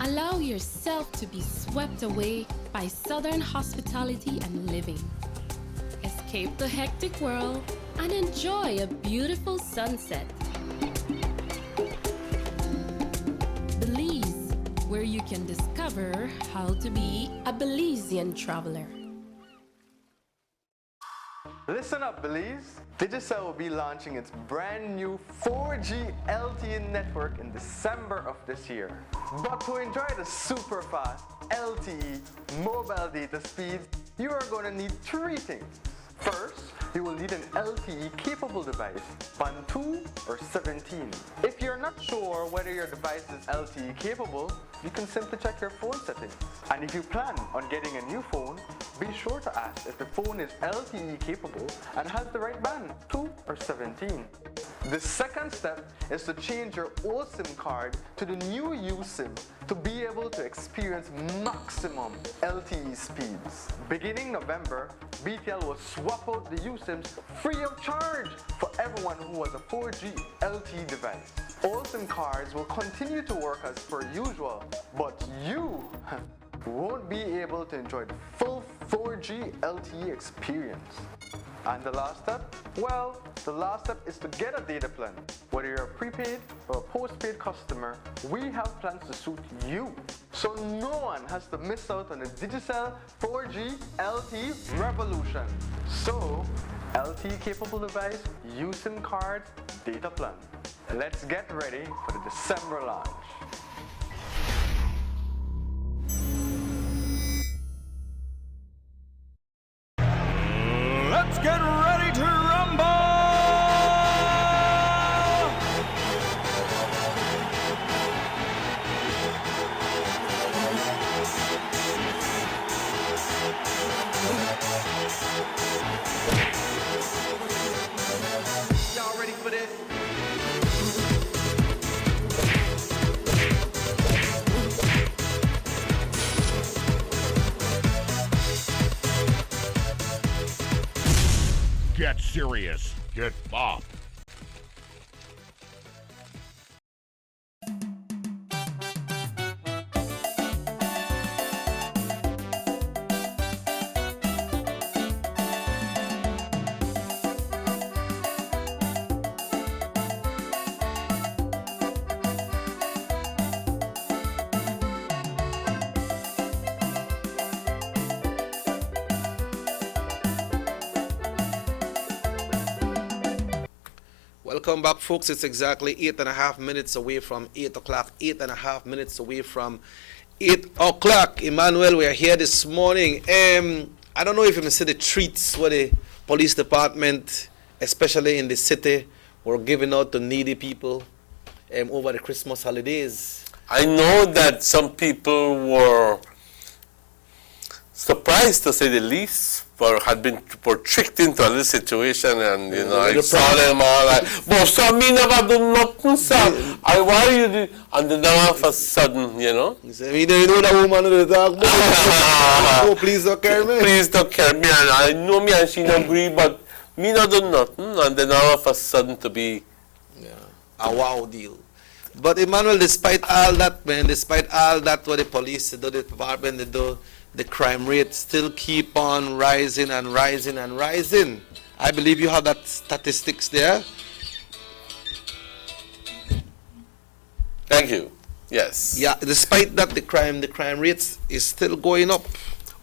Allow yourself to be swept away by Southern hospitality and living. Escape the hectic world and enjoy a beautiful sunset. Belize, where you can discover how to be a Belizean traveler. Listen up, Belize. Digicel will be launching its brand new 4G LTE network in December of this year. But to enjoy the super fast LTE mobile data speeds, you are going to need 3 things. First, you will need an LTE-capable device, band 2 or 17. If you're not sure whether your device is LTE-capable, you can simply check your phone settings. And if you plan on getting a new phone, be sure to ask if the phone is LTE-capable and has the right band, 2 or 17. The second step is to change your old SIM card to the new USIM to be able to experience maximum LTE speeds. Beginning November, BTL will swap out the USIMs free of charge for everyone who has a 4G LTE device. All SIM cards will continue to work as per usual, but you won't be able to enjoy the full 4G LTE experience. And the last step? Well, the last step is to get a data plan. Whether you're a prepaid or a postpaid customer, we have plans to suit you. So no one has to miss out on the Digicel 4G LTE revolution. So, LTE capable device, USIM cards, data plan. Let's get ready for the December launch. Let's get ready to rumble! Y'all ready for this? Get serious. Get bop. Welcome back, folks. It's exactly 8.5 minutes away from 8 o'clock. 8.5 minutes away from 8 o'clock. Emmanuel, we are here this morning. I don't know if you can see the treats what the police department, especially in the city, were giving out to needy people over the Christmas holidays. I know that some people were surprised, to say the least, were tricked into a little situation, and you know, I saw them all like, but so me never do nothing, sir. I worry you did, and then all of a sudden, you know. You say, me don't know that woman who talk about. Oh, please don't care me. Please don't care me, and I know me and she don't agree, but me not do nothing, and then all of a sudden to be a wow deal. But Emmanuel, despite all that, man, despite all that, what the police do, the department they do, the crime rate still keep on rising and rising and rising. I believe you have that statistics there. Thank you. Yes. Yeah, despite that, the crime rates is still going up.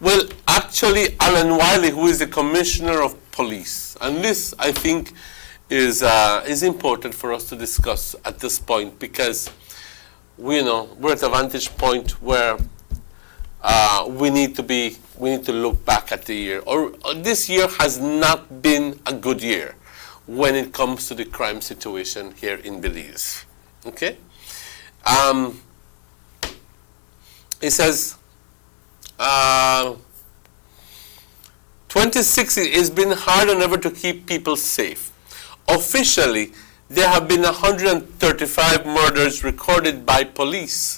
Well, actually, Alan Wiley, who is the commissioner of police, and this, I think, is important for us to discuss at this point, because we're at a vantage point where we need to look back at the year. Or this year has not been a good year when it comes to the crime situation here in Belize. Okay? It says 2016 has been harder than ever to keep people safe. Officially, there have been 135 murders recorded by police.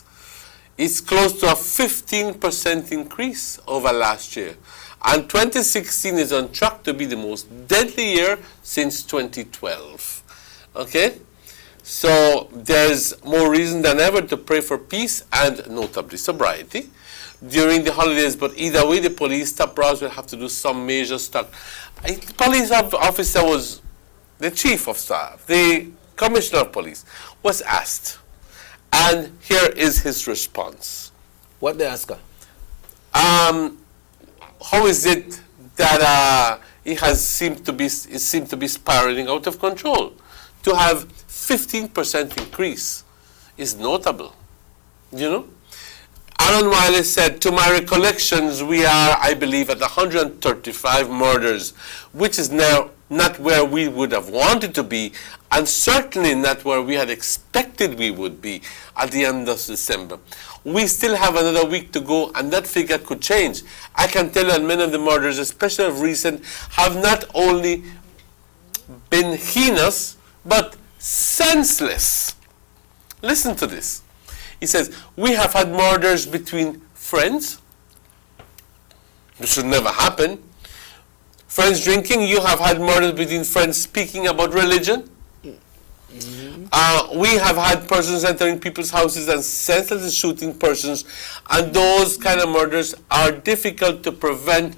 It's close to a 15% increase over last year. And 2016 is on track to be the most deadly year since 2012. Okay? So there's more reason than ever to pray for peace and notably sobriety during the holidays. But either way, the police top brass will have to do some major stuff. The police officer was the chief of staff, the commissioner of police, was asked. And here is his response. What they ask her? How is it that it seemed to be spiraling out of control? To have 15% increase is notable. You know? Alan Wiley said, to my recollections, we are, I believe, at 135 murders, which is now not where we would have wanted to be, and certainly not where we had expected we would be at the end of December. We still have another week to go, and that figure could change. I can tell you that many of the murders, especially of recent, have not only been heinous, but senseless. Listen to this. He says, we have had murders between friends. This should never happen. Friends drinking, you have had murders between friends speaking about religion. We have had persons entering people's houses and senselessly shooting persons, and those kind of murders are difficult to prevent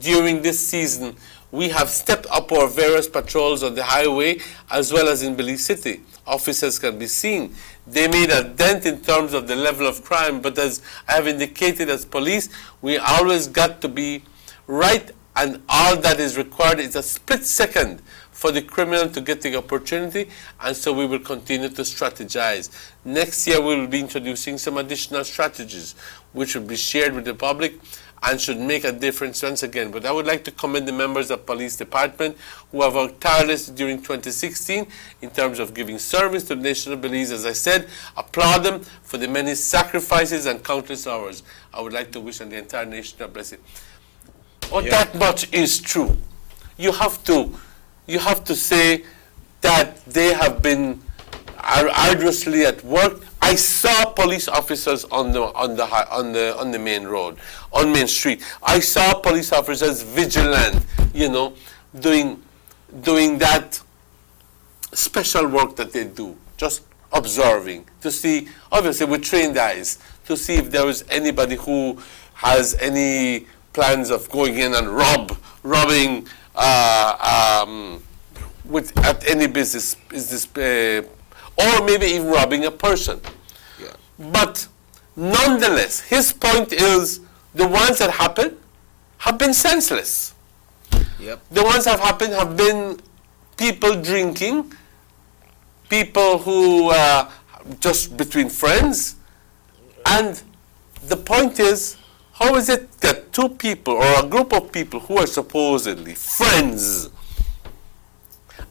during this season. We have stepped up our various patrols on the highway as well as in Belize City. Officers can be seen. They made a dent in terms of the level of crime, but as I have indicated as police, we always got to be right, and all that is required is a split second for the criminal to get the opportunity, and so we will continue to strategize. Next year we will be introducing some additional strategies which will be shared with the public and should make a difference once again. But I would like to commend the members of police department who have worked tirelessly during 2016 in terms of giving service to the nation of Belize. As I said, applaud them for the many sacrifices and countless hours. I would like to wish on the entire nation a blessing. Oh, yeah. That much is true. You have to say that they have been arduously at work. I saw police officers on the main road, on Main Street. I saw police officers vigilant, doing that special work that they do, just observing to see, obviously with trained eyes, to see if there is anybody who has any plans of going in and robbing at any business, or maybe even robbing a person. Yeah. But nonetheless, his point is the ones that happen have been senseless. Yep. The ones that have happened have been people drinking, people who just between friends, and the point is, how is it that two people or a group of people who are supposedly friends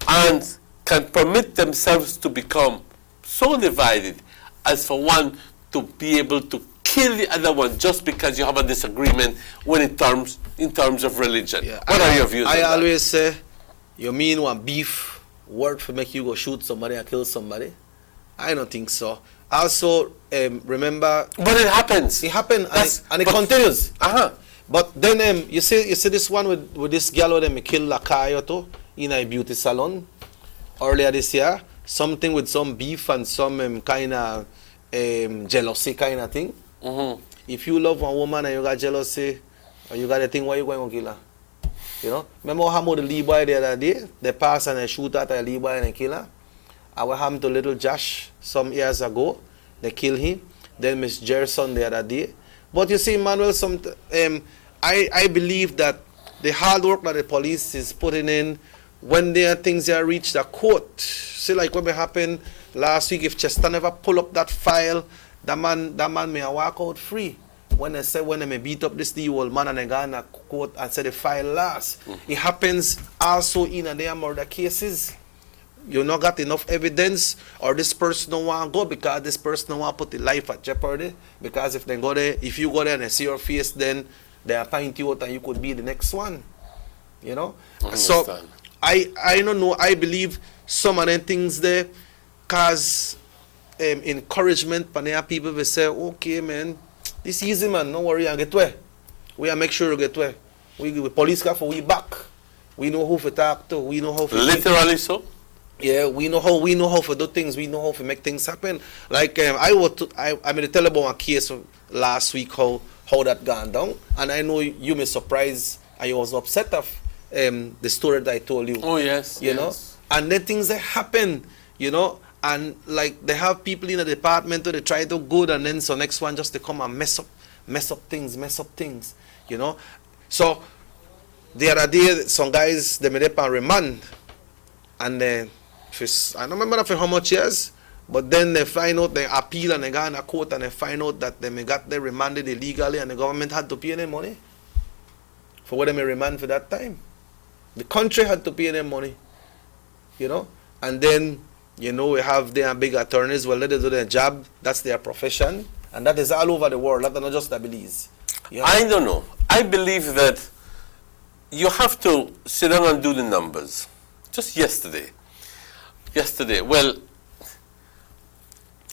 and can permit themselves to become so divided as for one to be able to kill the other one just because you have a disagreement in terms of religion? Yeah, what are your views on that? I always say, you mean one beef word for make you go shoot somebody and kill somebody? I don't think so. Also, remember... But it happens. It happened, and it continues. But then, you see this one with this girl who killed Lakayo in a beauty salon earlier this year? Something with some beef and some kind of jealousy kind of thing. Mm-hmm. If you love one woman and you got jealousy, or you got a thing, why you going to kill her? Remember how the Lee boy the other day? They pass and they shoot at a Lee boy and they kill her? And what happened to little Josh some years ago? They killed him. Then Miss Gerson the other day. But you see, Manuel, I believe that the hard work that the police is putting in, when there are things that reach the court, see, like what happened last week, if Chester never pull up that file, that man may walk out free. When they may beat up this the old man and they go in the court and say the file last. Mm-hmm. It happens also in their murder cases. You not got enough evidence, or this person don't want to go because this person don't want to put the life at jeopardy. Because if you go there and they see your face, then they appoint you out and you could be the next one. So I don't know. I believe some of the things there cause encouragement. But people will say, okay, man, this easy, man. Don't worry, I get away. We make sure you get away. We police car for we back. We know who to talk to. We know how to literally so. Yeah, we know how to do things. We know how to make things happen. Like I made a tell about a case last week how that gone down, and I know you may surprise and you was upset of the story that I told you. Oh yes, you know, and then things that happen, and like they have people in the department who they try to good, and then so next one just to come and mess up things, So the other day, some guys they made up and remand, and I don't remember for how much years, but then they find out, they appeal and they go in a court and they find out that they got them remanded illegally and the government had to pay them money for what they may remand for that time. The country had to pay them money, you know. And then, you know, we have their big attorneys. Well, let them do their job. That's their profession. And that is all over the world. That's not just the Belize. You know? I don't know. I believe that you have to sit down and do the numbers. Just yesterday, well,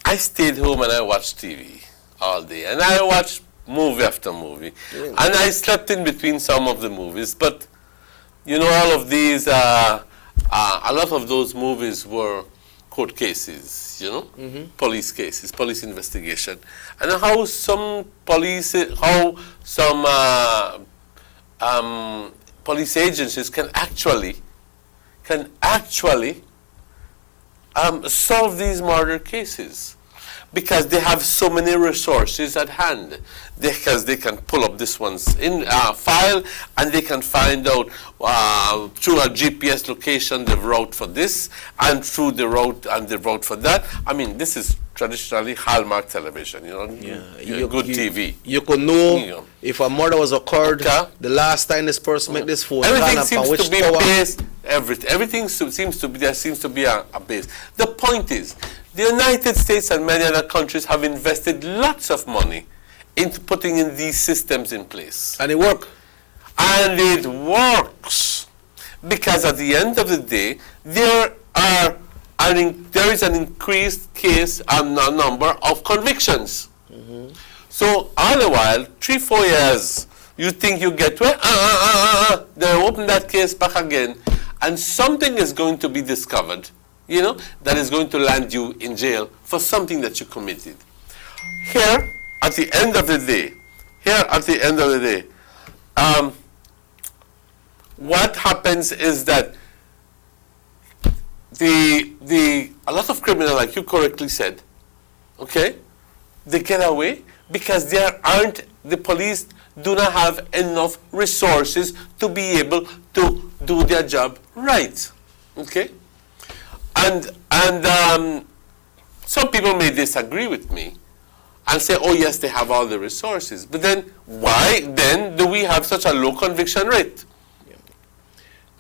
I stayed home and I watched TV all day. And I watched movie after movie. Really? And I slept in between some of the movies. But, you know, all of these, a lot of those movies were court cases, you know, police cases, police investigation. And how some police agencies can actually solve these murder cases because they have so many resources at hand. Because they can pull up this one's file and they can find out through a GPS location the route for this and through the route and the route for that. I mean, this is traditionally Hallmark television, you know, good TV. You could know if a murder was occurred, the last time this person made this phone. Everything seems to be based. Everything seems to be, there seems to be a base. The point is, the United States and many other countries have invested lots of money into putting in these systems in place. And it works. And it works. Because at the end of the day, there is an increased case and number of convictions. So all the while, 3-4 years, you think you get to it, they open that case back again, and something is going to be discovered, you know, that is going to land you in jail for something that you committed. Here, at the end of the day, what happens is that a lot of criminals, like you correctly said, okay, they get away because the police do not have enough resources to be able to do their job right, okay? And some people may disagree with me and say, oh yes, they have all the resources. But then why then do we have such a low conviction rate?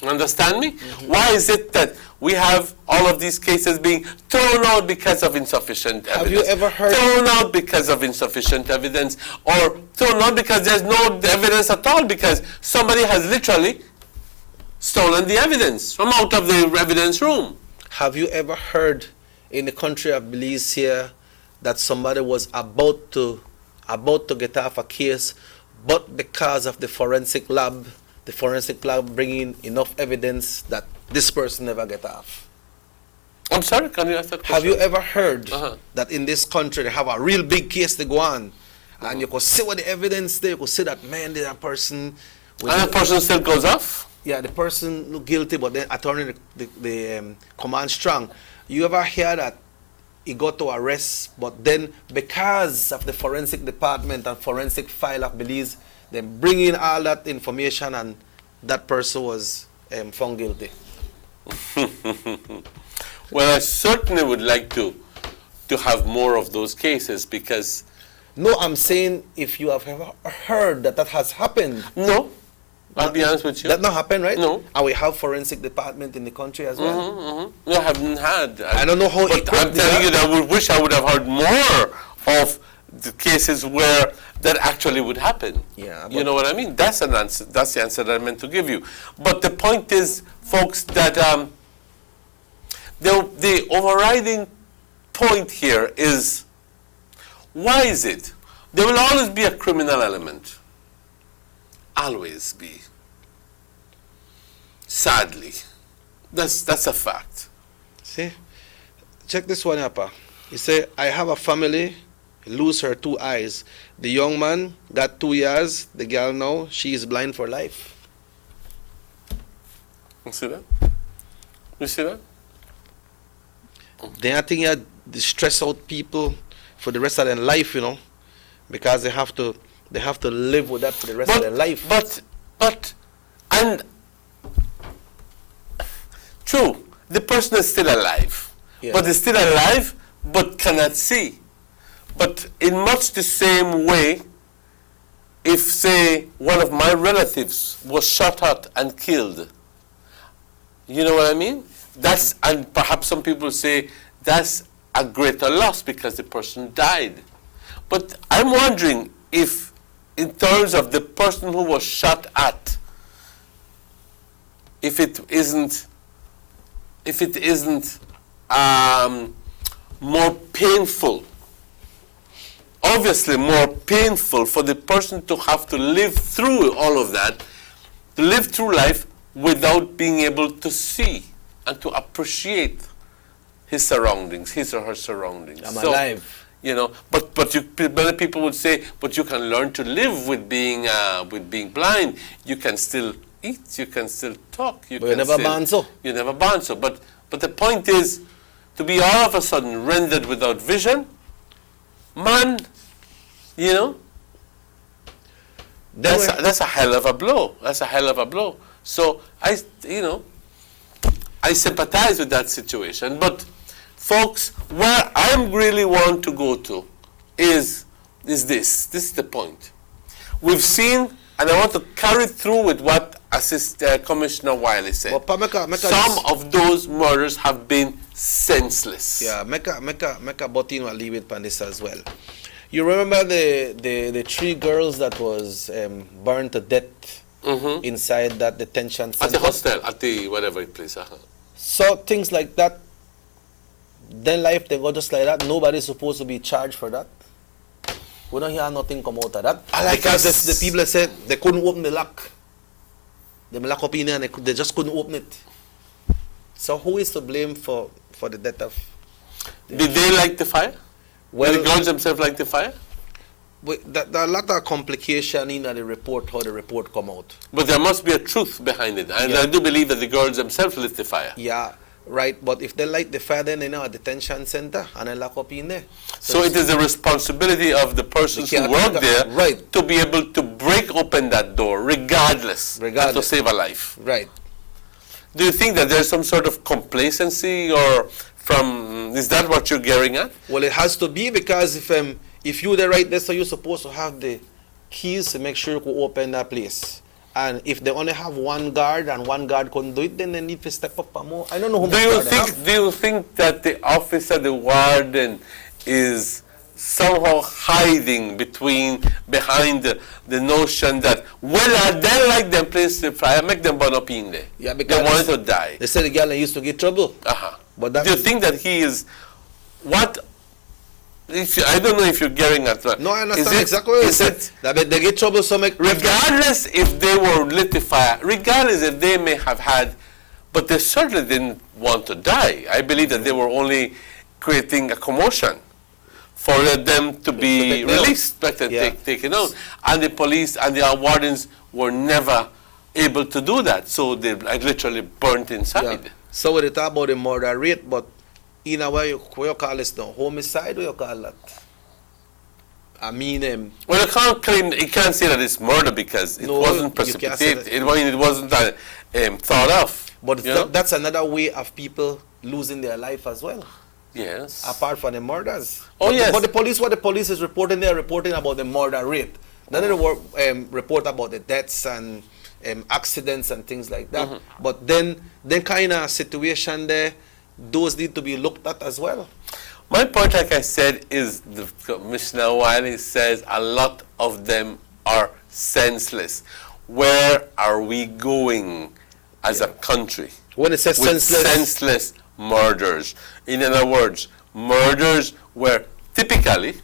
Understand me? Why is it that we have all of these cases being thrown out because of insufficient evidence? Have you ever heard? Thrown out because of insufficient evidence, or thrown out because there's no evidence at all because somebody has literally stolen the evidence from out of the evidence room. Have you ever heard in the country of Belize here that somebody was about to get off a case, but because of the forensic lab bringing enough evidence that this person never get off? I'm sorry, can you ask that question? Have you ever heard that in this country they have a real big case to go on, and you could see what the evidence there, you could see that, man, there's a person. And that person still goes off? Yeah, the person look guilty, but then attorney the command strong. You ever hear that he got to arrest, but then because of the forensic department and forensic file of Belize, they bring in all that information and that person was found guilty? Well, I certainly would like to have more of those cases because... No, I'm saying if you have ever heard that has happened. No, I'll be honest with you. That not happened, right? No. And we have forensic department in the country as well. No, I haven't had. I don't know how but I'm telling you that I would wish I would have heard more of the cases where that actually would happen. Yeah. You know what I mean? That's an answer. That's the answer that I meant to give you. But the point is, folks, that the overriding point here is, why is it? There will always be a criminal element. Always be. Sadly. That's a fact. See? Check this one up. He say, I have a family, lose her 2 eyes. The young man got 2 years. The girl now, she is blind for life. You see that? You see that? Then I think they stress out people for the rest of their life, you know, because they have to live with that for the rest of their life. And true, the person is still alive, but is still alive, but cannot see. But in much the same way, if say one of my relatives was shot at and killed, You know what I mean? That's, and perhaps some people say that's a greater loss because the person died. But I'm wondering if, in terms of the person who was shot at, if it isn't more painful, obviously more painful for the person to have to live through all of that, to live through life without being able to see and to appreciate his surroundings, his or her surroundings. I'm alive. You know, but many people would say, but you can learn to live with being blind. You can still eat, you can still talk. But you never born so. You never born so. But the point is, to be all of a sudden rendered without vision, man, you know, that's a hell of a blow. That's a hell of a blow. So I sympathize with that situation. But folks, where I really want to go to is this. This is the point. We've seen, and I want to carry through with what Commissioner Wiley said. Some of those murders have been senseless. Yeah, make a button or leave it on this as well. You remember the 3 girls that was burned to death inside that detention center? At the hostel, at the whatever place. So things like that, then life they go just like that. Nobody's supposed to be charged for that. We don't hear nothing come out of that. Because the people said they couldn't open the lock. They lock up in there and they just couldn't open it. So who is to blame for the death of... Did they light the fire? Well, Did the girls themselves light the fire? There are a lot of complication in the report, how the report come out. But there must be a truth behind it. And I do believe that the girls themselves lit the fire. Yeah, right. But if they light the fire, then they know a detention center and they lock up in there. So it is the responsibility of the persons who work there to be able to break open that door, regardless. And to save a life. Right. Do you think that there's some sort of complacency, or is that what you're getting at? Well, it has to be, because if you're the right there, so you're supposed to have the keys to make sure you can open that place. And if they only have one guard and one guard couldn't do it, then they need to step up more. I don't know who do you think that the officer, the warden, is somehow hiding behind the notion that, well, they like them place the fire, make them burn up in there. Yeah, because they wanted to die. They said the girl used to get trouble. But do you think that he is what? I don't know if you're getting at that. No, I understand exactly what you said. They get trouble, so regardless if they were lit the fire, regardless if they may have had, but they certainly didn't want to die. I believe that they were only creating a commotion for them to be released, taken out. And the police and the wardens were never able to do that. So they literally burnt inside. Yeah. So we talk about the murder rate, but in a way, what you call this now? Homicide, what you call that? I mean... well, you can't say that it's murder because it wasn't precipitated. It wasn't thought of. But that's another way of people losing their life as well. Yes. Apart from the murders. Yes. But what the police is reporting, they're reporting about the murder rate. Then they report about the deaths and accidents and things like that. But then kind of situation there, those need to be looked at as well. My point, like I said, is the Commissioner Wiley says a lot of them are senseless. Where are we going as a country? When it says senseless murders. In other words, murders where typically,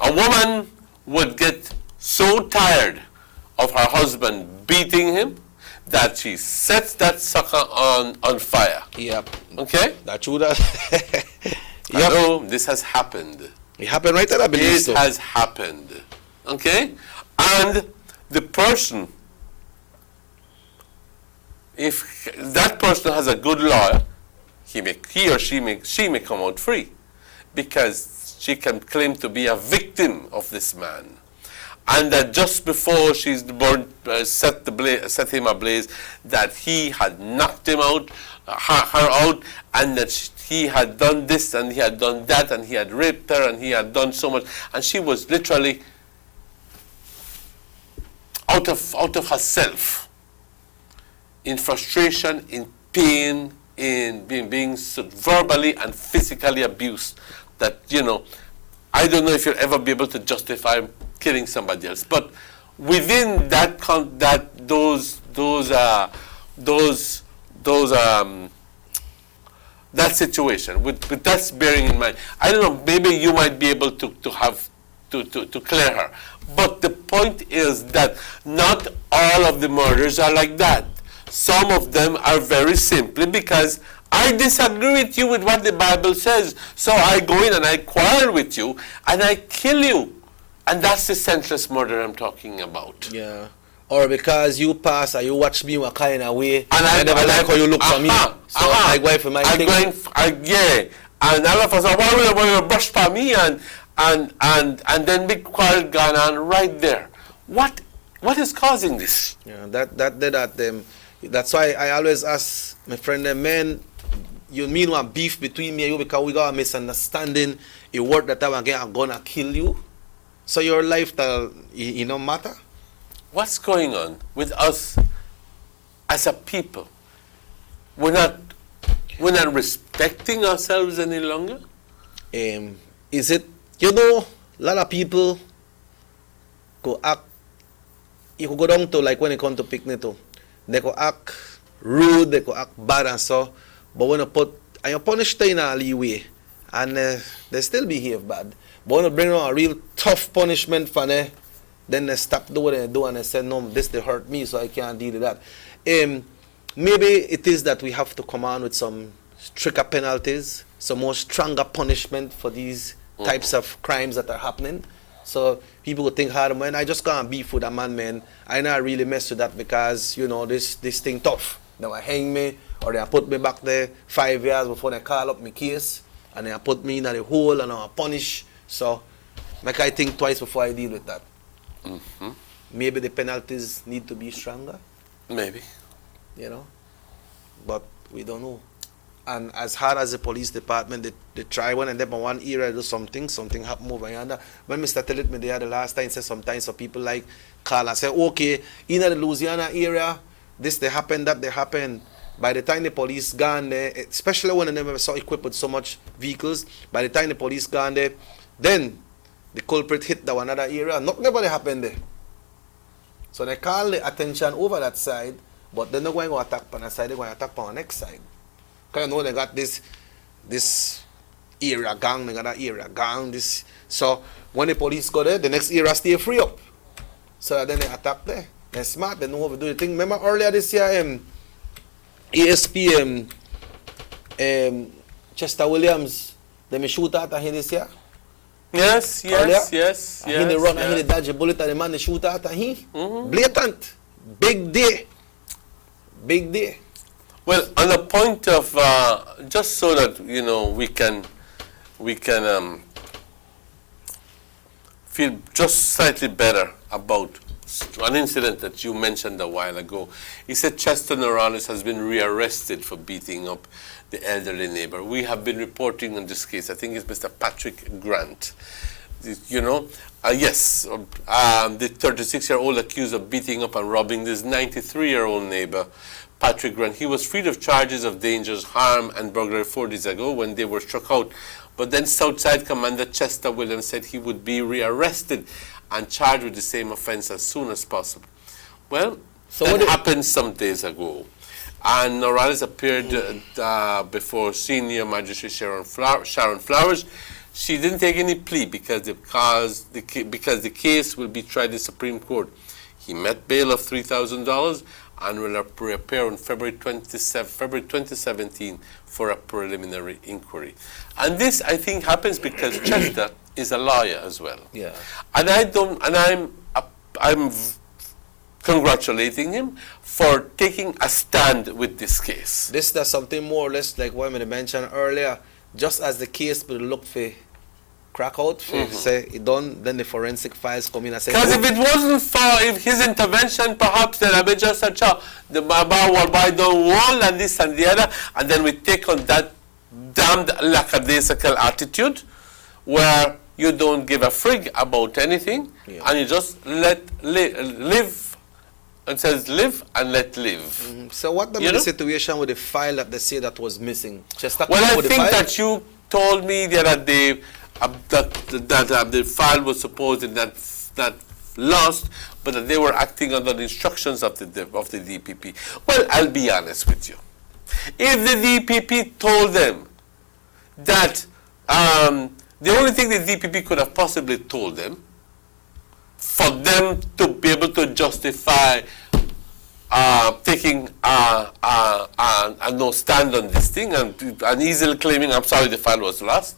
a woman would get so tired of her husband beating him that she sets that sucker on fire. Yep. Okay? That's true. That. I know this has happened. It happened right there, I believe. It has happened. Okay? And the person, if that person has a good lawyer, he or she may come out free, because she can claim to be a victim of this man. And that just before she's set him ablaze, that he had knocked him out, her out, and that he had done this and he had done that and he had raped her and he had done so much, and she was literally out of herself. in frustration, in pain, in being verbally and physically abused, that, you know, I don't know if you'll ever be able to justify killing somebody else. But within that, that situation, with that bearing in mind, I don't know, maybe you might be able to clear her. But the point is that not all of the murders are like that. Some of them are very simply because I disagree with you with what the Bible says. So I go in and I quarrel with you and I kill you. And that's the senseless murder I'm talking about. Yeah. Or because you pass and you watch me walk in a way, and I never like how you look for me. So I go for my thing. Yeah. And all of us are, why will you brush for me? And then big quarrel gone on right there. What is causing this? Yeah, that's why I always ask my friend, man, you mean one beef between me and you because we got a misunderstanding, a word that I'm gonna kill you? So your life, you no matter? What's going on with us as a people? We're not respecting ourselves any longer? Is it, you know, a lot of people go act, you go down to like when it comes to picnic too, they go act rude, they go act bad and so, but when you punish them in a leeway, and they still behave bad. But when you bring on a real tough punishment for them, then they stop doing what they do and they say, no, this they hurt me, so I can't deal with that. Maybe it is that we have to come on with some stricter penalties, some more stronger punishment for these types of crimes that are happening. So people would think hard, man, I just can't beef with a man. I not really mess with that because, you know, this thing tough. They will hang me or they put me back there 5 years before they call up my case and they put me in a hole and I punish. So make I think twice before I deal with that. Mm-hmm. Maybe the penalties need to be stronger. Maybe. You know, but we don't know. And as hard as the police department, they try one and then in one area do something happen over yonder. When Mr. tell it me there the last time, said sometimes some people like call and say, okay, in the Louisiana area, this they happen, that they happen. By the time the police gone there, especially when they were so equipped with so much vehicles, by the time the police gone there, then the culprit hit that another area, nothing ever happened there. So they call the attention over that side, but they're not going to attack on that side, they're going to attack on the next side. Because you know they got this area gang, they got that area gang, this. So when the police go there, the next area stay free up. So then they attack there. They're smart, they know how to do the thing. Remember earlier this year, ASP Chester Williams, they shoot at him this year. Yes. He run and he dodge a bullet and the man they shoot at him. Mm-hmm. Blatant. Big day. Well, on the point of just so that you know we can feel just slightly better about an incident that you mentioned a while ago. He said Chester Norales has been rearrested for beating up the elderly neighbor. We have been reporting on this case. I think it's Mr. Patrick Grant. You know, yes, the 36-year-old accused of beating up and robbing this 93-year-old neighbor, Patrick Grant. He was freed of charges of dangerous harm and burglary 4 days ago when they were struck out. But then Southside Commander Chester Williams said he would be rearrested and charged with the same offense as soon as possible. Well, so that happened some days ago. And Norales appeared before Senior Magistrate Sharon Flowers. She didn't take any plea because the case will be tried in Supreme Court. He met bail of $3,000 and will appear on February 2017 for a preliminary inquiry. And this, I think, happens because Chester is a lawyer as well. Yeah. And I'm congratulating him for taking a stand with this case. This is something more or less like what I mentioned earlier. Just as the case will look for crack out, say it done, then the forensic files come in and say. Because if it wasn't for his intervention, perhaps then I would just say, the bar will buy the wall and this and the other, and then we take on that damned lackadaisical attitude where you don't give a frig about anything and you just live and says live and let live. So what about the situation with the file that they say that was missing? Well, I think that you told me the other day that the file was supposed that lost, but that they were acting under the instructions of the DPP. Well, I'll be honest with you. If the DPP told them that the only thing the DPP could have possibly told them for them to be able to justify taking a no stand on this thing and easily claiming, I'm sorry, the file was lost,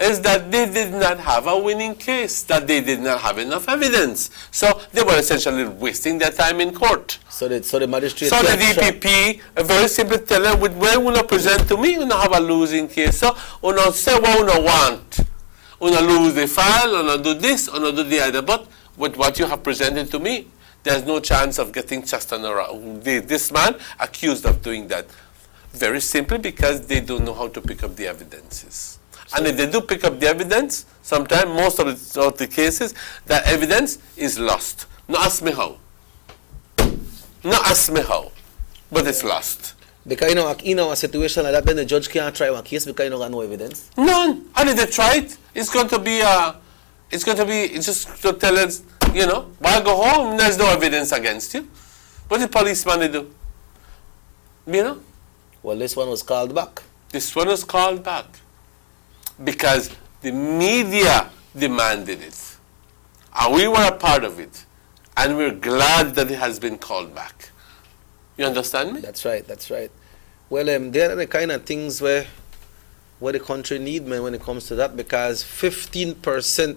is that they did not have a winning case, that they did not have enough evidence. So they were essentially wasting their time in court. So the magistrate... So the DPP, a very simple tell them, with where you present to me, you have a losing case. So you say what you want. You lose the file, you do this, you do the other. But with what you have presented to me, there's no chance of getting Chaston around. This man accused of doing that. Very simply because they don't know how to pick up the evidences. And if they do pick up the evidence, sometimes, most of the cases, that evidence is lost. Not ask me how. Not ask me how. But it's lost. Because in a situation like that, then the judge can't try one case because you got no evidence? None. How did they try it? It's just to tell us, why go home? There's no evidence against you. What did the policeman do? Well, this one was called back. This one was called back. Because the media demanded it. And we were a part of it. And we're glad that it has been called back. You understand me? That's right, that's right. Well, there are the kind of things where the country need, man, when it comes to that, because 15%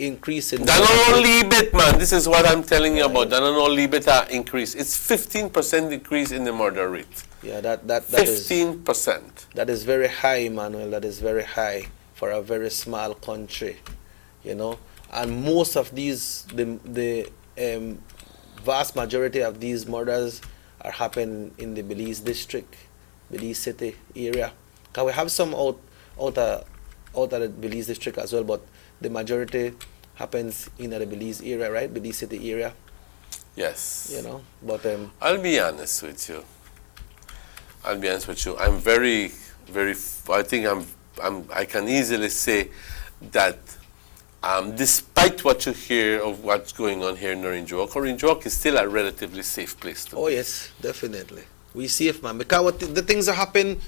increase in... Danone Libet, man. This is what I'm telling you about. Danone Libet increase. It's 15% increase in the murder rate. Yeah, that 15%. That is very high, Emmanuel. That is very high for a very small country, And most of these, the vast majority of these murders are happening in the Belize district, Belize City area. Because we have some out of the Belize district as well, but the majority happens in the Belize area, right? Belize City area. Yes. But I'll be honest with you. I'm very, very. I think I can easily say that, despite what you hear of what's going on here in Orange Walk is still a relatively safe place to be. Oh yes, definitely. We safe, man. Because the things that happen,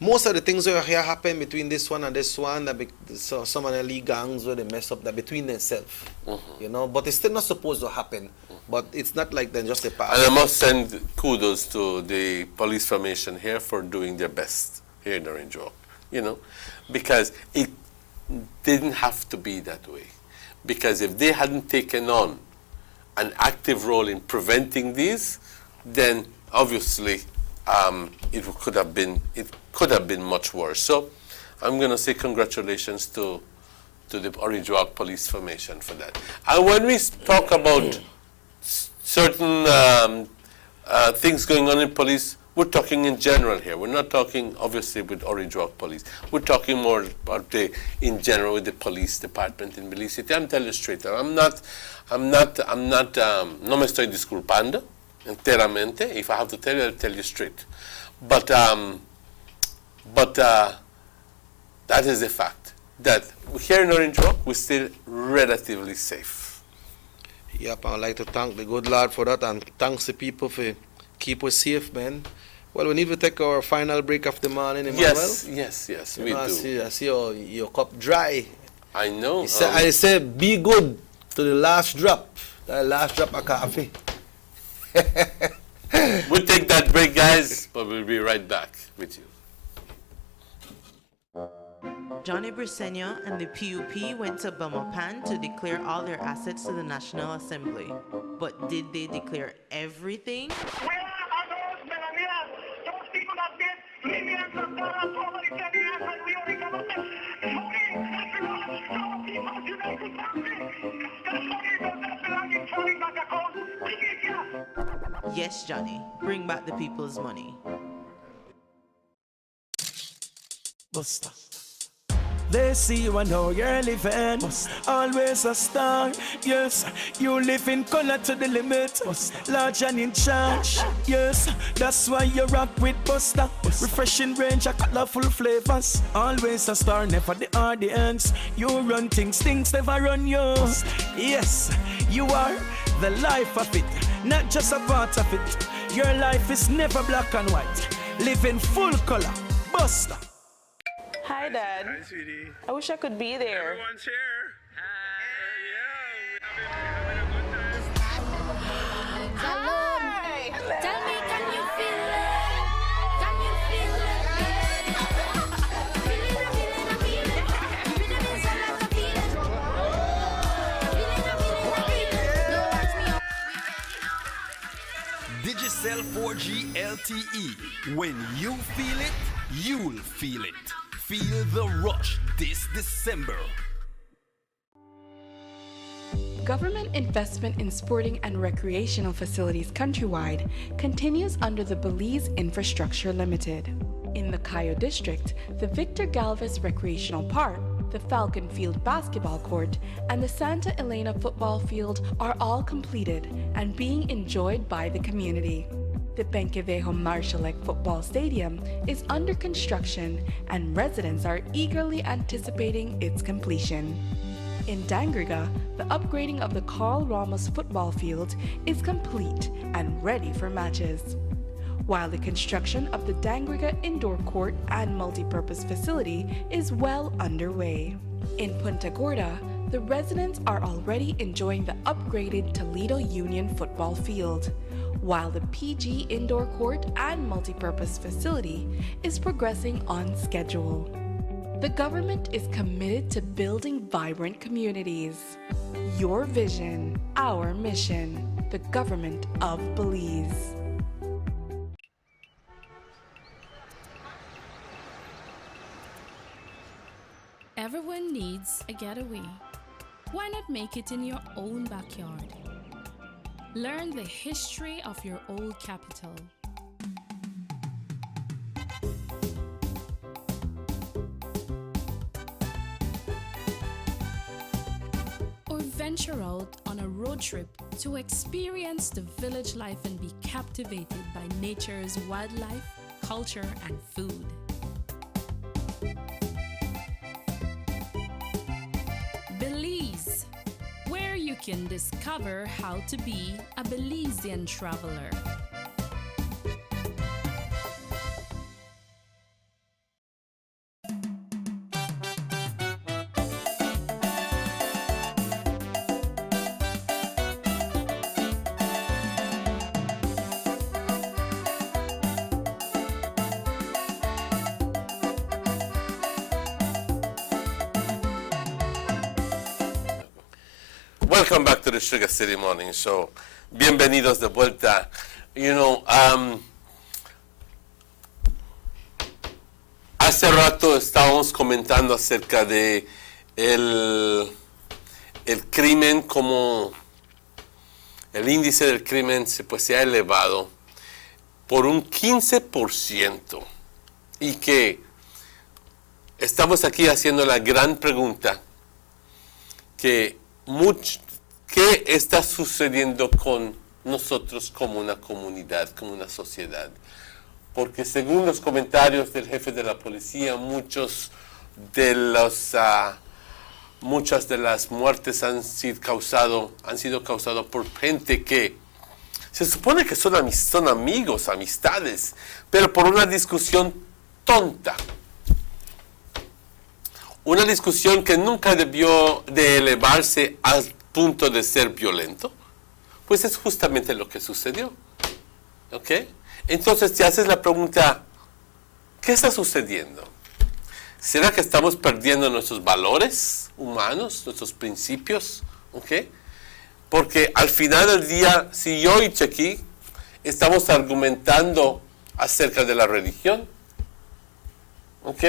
most of the things that here happen between this one and this one, so some of the league gangs where they mess up that between themselves, But it's still not supposed to happen. But it's not like they're just a part. And I must send kudos to the police formation here for doing their best here in Orange Walk, because it didn't have to be that way. Because if they hadn't taken on an active role in preventing these, then obviously it could have been much worse. So I'm going to say congratulations to the Orange Walk police formation for that. And when we talk about certain things going on in police, we're talking in general here. We're not talking, obviously, with Orange Walk Police. We're talking more about in general with the police department in Belize City. I'm telling you straight up. No me estoy disculpando enteramente. If I have to tell you, I'll tell you straight. But that is the fact, that here in Orange Walk, we're still relatively safe. Yep, I'd like to thank the good Lord for that, and thanks the people for keep us safe, man. Well, we need to take our final break of the morning, Emmanuel. Yes, we do. I see your cup dry. I know. I say be good to the last drop. That last drop of coffee. We'll take that break, guys, but we'll be right back with you. Johnny Briseño and the PUP went to Belmopan to declare all their assets to the National Assembly. But did they declare everything? Yes, Johnny, bring back the people's money. Buster. They see you and how you're living. Always a star, yes. You live in color to the limit. Large and in charge, yes. That's why you rock with Buster. Refreshing range of colorful flavors. Always a star, never the audience. You run things never run you. Yes, you are the life of it, not just a part of it. Your life is never black and white. Live in full color. Buster. Hi, Dad. Hi, sweetie. I wish I could be there. Everyone's here. Having a good time. Hi. Tell me, can you feel it? Can you feel it? Digicel 4G LTE. When you feel it, you'll feel it. Feel the rush this December. Government investment in sporting and recreational facilities countrywide continues under the Belize Infrastructure Limited. In the Cayo District, the Victor Galvez Recreational Park, the Falcon Field basketball court, and the Santa Elena football field are all completed and being enjoyed by the community. The Penquevejo Marshallek Football Stadium is under construction and residents are eagerly anticipating its completion. In Dangriga, the upgrading of the Carl Ramos football field is complete and ready for matches, while the construction of the Dangriga indoor court and multipurpose facility is well underway. In Punta Gorda, the residents are already enjoying the upgraded Toledo Union football field, while the PG indoor court and multipurpose facility is progressing on schedule. The government is committed to building vibrant communities. Your vision, our mission, the government of Belize. Everyone needs a getaway. Why not make it in your own backyard? Learn the history of your old capital. Or venture out on a road trip to experience the village life and be captivated by nature's wildlife, culture, and food. Belize, where you can discover how to be a Belizean traveler. Welcome back to the Sugar City Morning Show. Bienvenidos de vuelta. Hace rato estábamos comentando acerca de el crimen, como el índice del crimen se ha elevado por un 15% y que estamos aquí haciendo la gran pregunta ¿qué está sucediendo con nosotros como una comunidad, como una sociedad? Porque según los comentarios del jefe de la policía, muchas de las muertes han sido causadas por gente que se supone que son amigos, amistades, pero por una discusión tonta. Una discusión que nunca debió de elevarse al punto de ser violento, pues es justamente lo que sucedió. ¿Ok? Entonces te haces la pregunta, ¿qué está sucediendo? ¿Será que estamos perdiendo nuestros valores humanos, nuestros principios? ¿Ok? Porque al final del día, si yo y Chequi estamos argumentando acerca de la religión, ¿ok?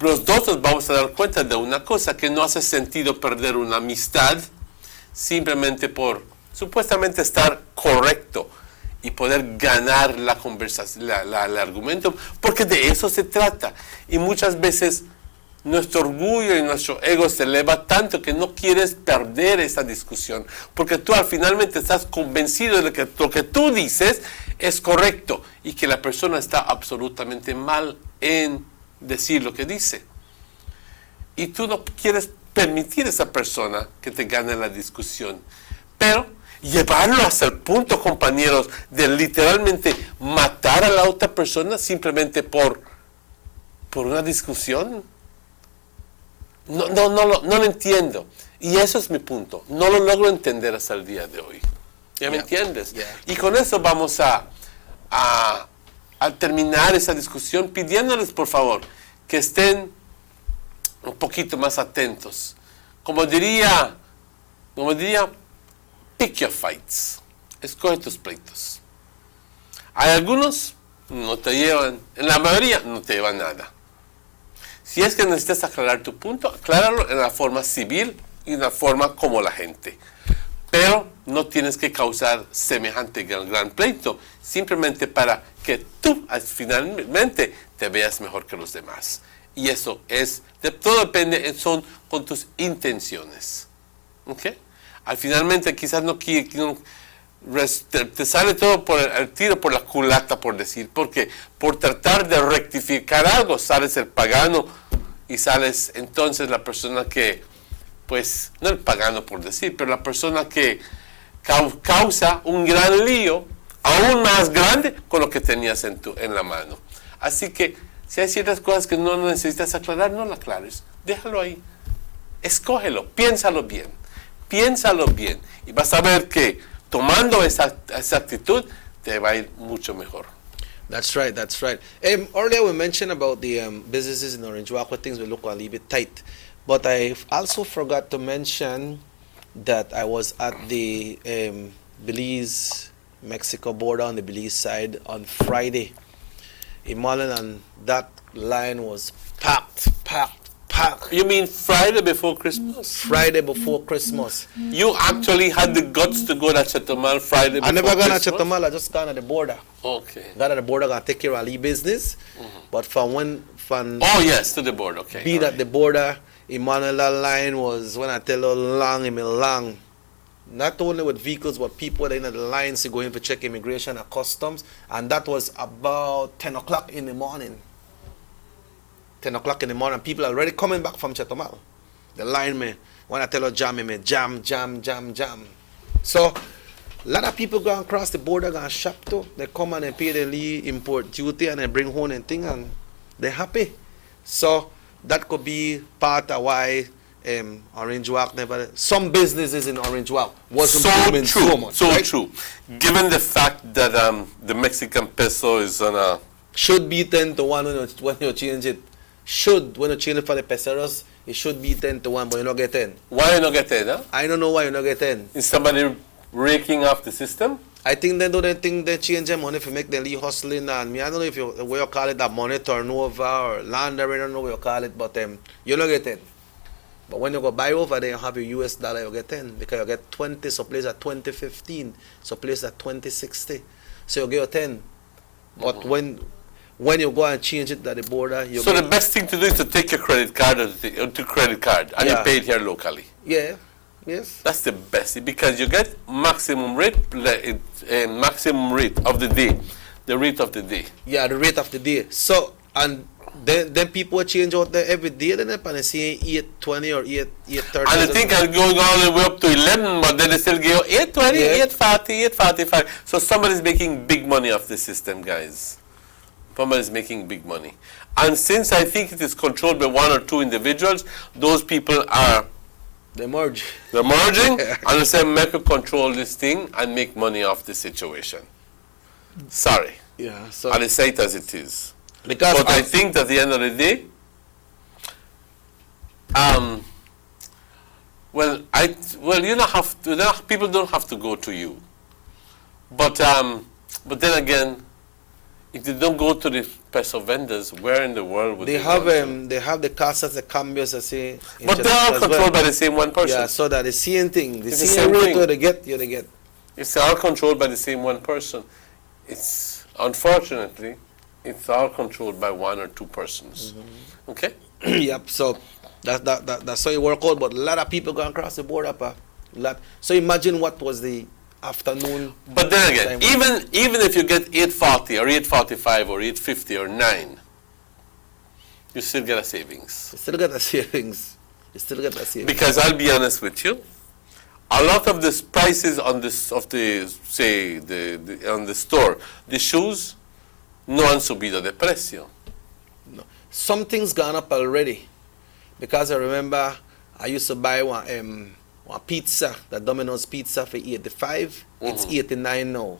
Los dos nos vamos a dar cuenta de una cosa, que no hace sentido perder una amistad simplemente por supuestamente estar correcto y poder ganar la conversación, el argumento, porque de eso se trata. Y muchas veces nuestro orgullo y nuestro ego se eleva tanto que no quieres perder esa discusión, porque tú al finalmente estás convencido de que lo que tú dices es correcto y que la persona está absolutamente mal en decir lo que dice. Y tú no quieres permitir a esa persona que te gane la discusión. Pero llevarlo hasta el punto, compañeros, de literalmente matar a la otra persona simplemente por una discusión. No lo entiendo. Y eso es mi punto. No lo logro entender hasta el día de hoy. ¿Ya me entiendes? Y con eso vamos a terminar esa discusión pidiéndoles, por favor, que estén un poquito más atentos. Como diría, pick your fights. Escoge tus pleitos. Hay algunos, no te llevan, en la mayoría no te llevan nada. Si es que necesitas aclarar tu punto, acláralo en la forma civil y en la forma como la gente. Pero no tienes que causar semejante gran pleito, simplemente para que tú finalmente te veas mejor que los demás. Y eso todo depende, son con tus intenciones. ¿Ok? Al finalmente quizás te sale todo por el tiro por la culata, por decir, porque por tratar de rectificar algo sales el pagano y sales entonces la persona que, pues, no el pagano por decir, pero la persona que causa un gran lío, aún más grande con lo que tenías en la mano. Así que si hay ciertas cosas que no necesitas aclarar, no las aclares, déjalo ahí, escógelo, piénsalo bien, y vas a ver que tomando esa actitud te va a ir mucho mejor. That's right. Earlier we mentioned about the businesses in Orange Walk where things will look a little bit tight. But I also forgot to mention that I was at the Belize-Mexico border on the Belize side on Friday. Emmanuel, and that line was packed. You mean Friday before Christmas? Friday before Christmas. You actually had the guts to go to Chetumal Friday before Christmas? I never gone to Chetumal, I just gone to the border. Okay. Got at the border, gonna take care of the business. But from oh yes, to the border, okay. Being at the border, Emmanuel, that line was, when I tell you long, not only with vehicles, but people in the lines to go in to check immigration and customs. And that was about 10 o'clock in the morning. 10 o'clock in the morning, people are already coming back from Chetumal. The line, when I tell you jam. So, a lot of people go across the border, go and shop too. They come and they pay the import duty and they bring home and thing and they're happy. So, that could be part of why Orange Walk some businesses in Orange Walk wasn't booming so much. So right? true. Given the fact that the Mexican peso is on a... Should be 10 to 1 when you change it. When you change it for the peseros, it should be 10 to 1, but you don't get 10. Why you not get 10, huh? I don't know why you not get 10. Is somebody raking off the system? I think they change their money to make them leave hustling, and I don't know if what you call it, that money turnover or laundering, I don't know what you call it, but you don't get 10. But when you go buy over there, you have your US dollar, you get 10, because you get 20, so place at 2015, so place at 2060, so you get 10. But when you go and change it at the border, so the best thing to do is to take your credit card and you pay it here locally. Yeah. Yes. That's the best, because you get maximum rate of the day, the rate of the day. Yeah, the rate of the day. So, and then people change out there every day, then and see 8.20 or 8.30. And I think I'm going all the way up to 11, but then they still give 8.20, 8.40, 8.45. So somebody's making big money off the system, guys. Somebody's making big money. And since I think it is controlled by one or two individuals, those people are... They're merging. And they say, make a control this thing and make money off the situation. Sorry. Yeah. So I'll say it as it is. But I think that at the end of the day, you don't have to. People don't have to go to you. But then again, if they don't go to the peso vendors, where in the world would they have they have the casas, the cambios, I say. But they are controlled by the same one person. Yeah, so that the same thing. The same rate they get, they get. It's all controlled by the same one person. Unfortunately, it's all controlled by one or two persons. Okay? Yep. So that's how it work out. But a lot of people going across the border, pa. Lot. So imagine what was the afternoon. But then again, time. even if you get 840 or 845 or 850 or 9, you still get a savings. You still get a savings. You still get a savings. Because I'll be honest with you, a lot of the prices on this of the say on the store, the shoes, no han subido de precio. No. Something's gone up already. Because I remember I used to buy one pizza, the Domino's pizza for 85. It's 89 now.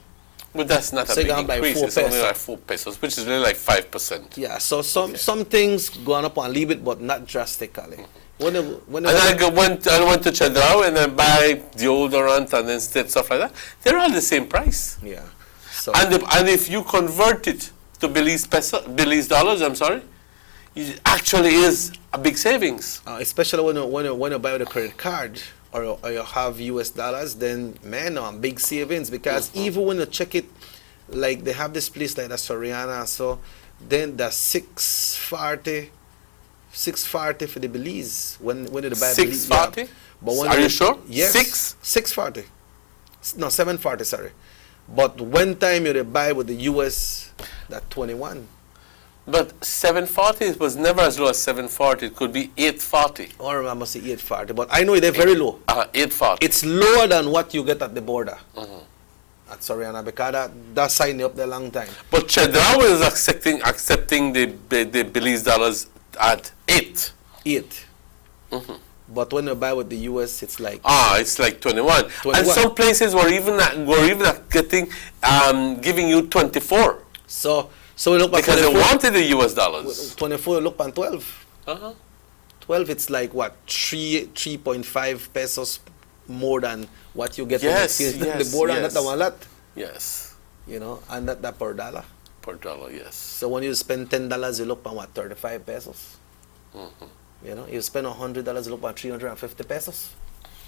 But that's not So a you're big gonna buy increase. 4 It's only pesos. like 4 pesos, which is really like 5%. Yeah, so some things gone up a little bit, but not drastically. When And I went to Chedraui and I buy deodorant and then stuff like that. They're all the same price. Yeah. So And if you convert it to Belize dollars, I'm sorry, it actually is a big savings. especially when you buy with a credit card or you have US dollars, then man, big savings because even when you check it, like they have this place like the Soriana, so then the 640 for the Belize when you buy 640? Belize, but when Are you sure? Yes. 640. No, 740. Sorry, but one time you buy with the US, that 21. But 740 was never as low as 740. It could be 840. Or I must say 840, but I know they're very low. 840. It's lower than what you get at the border. At Soriana, because that signed up there a long time. But Chedraui is accepting the Belize dollars at 8. 8. But when you buy with the US, it's like it's like 21. 21. And some places were even giving you 24. So we look at because 24, they wanted the US dollars. 24, you look at 12. 12, it's like what 3.5 pesos more than what you get Yes, from the yes, border. yes. Not a lot. Yes. You know, and that per dollar. Per dollar, yes. So when you spend $10, you look at what 35 pesos. You know, you spend $100, you look at 350 pesos.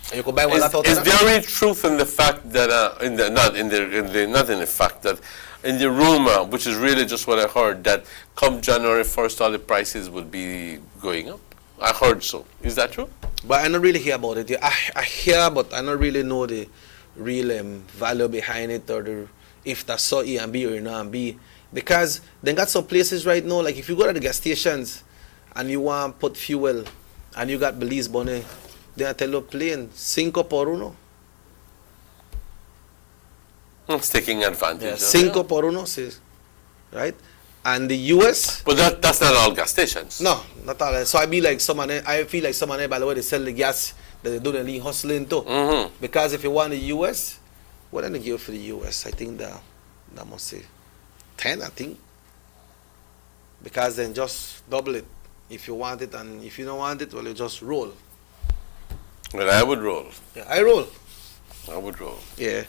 And you could buy one Is lot out of that. there any truth in the fact that not in the fact that in the rumor, which is really just what I heard, that come January 1st all the prices would be going up? I heard so. Is that true? But I don't really hear about it. I hear, but I don't really know the real value behind it or if that's so A and B or not and B. Because they got some places right now, like if you go to the gas stations and you want to put fuel and you got Belize money, they tell you plain, 5 por uno. It's taking advantage. Yeah, of 5 it. por uno, right? And the US. But that's not all gas stations. No, not all. So I feel like someone, by the way, they sell the gas that they do the lean hustling too. Because if you want the US, what did they give for the US? I think that must say 10, I think. Because then just double it if you want it, and if you don't want it, well, you just roll. Well, I would roll. Yeah, I roll. I would roll. Yeah.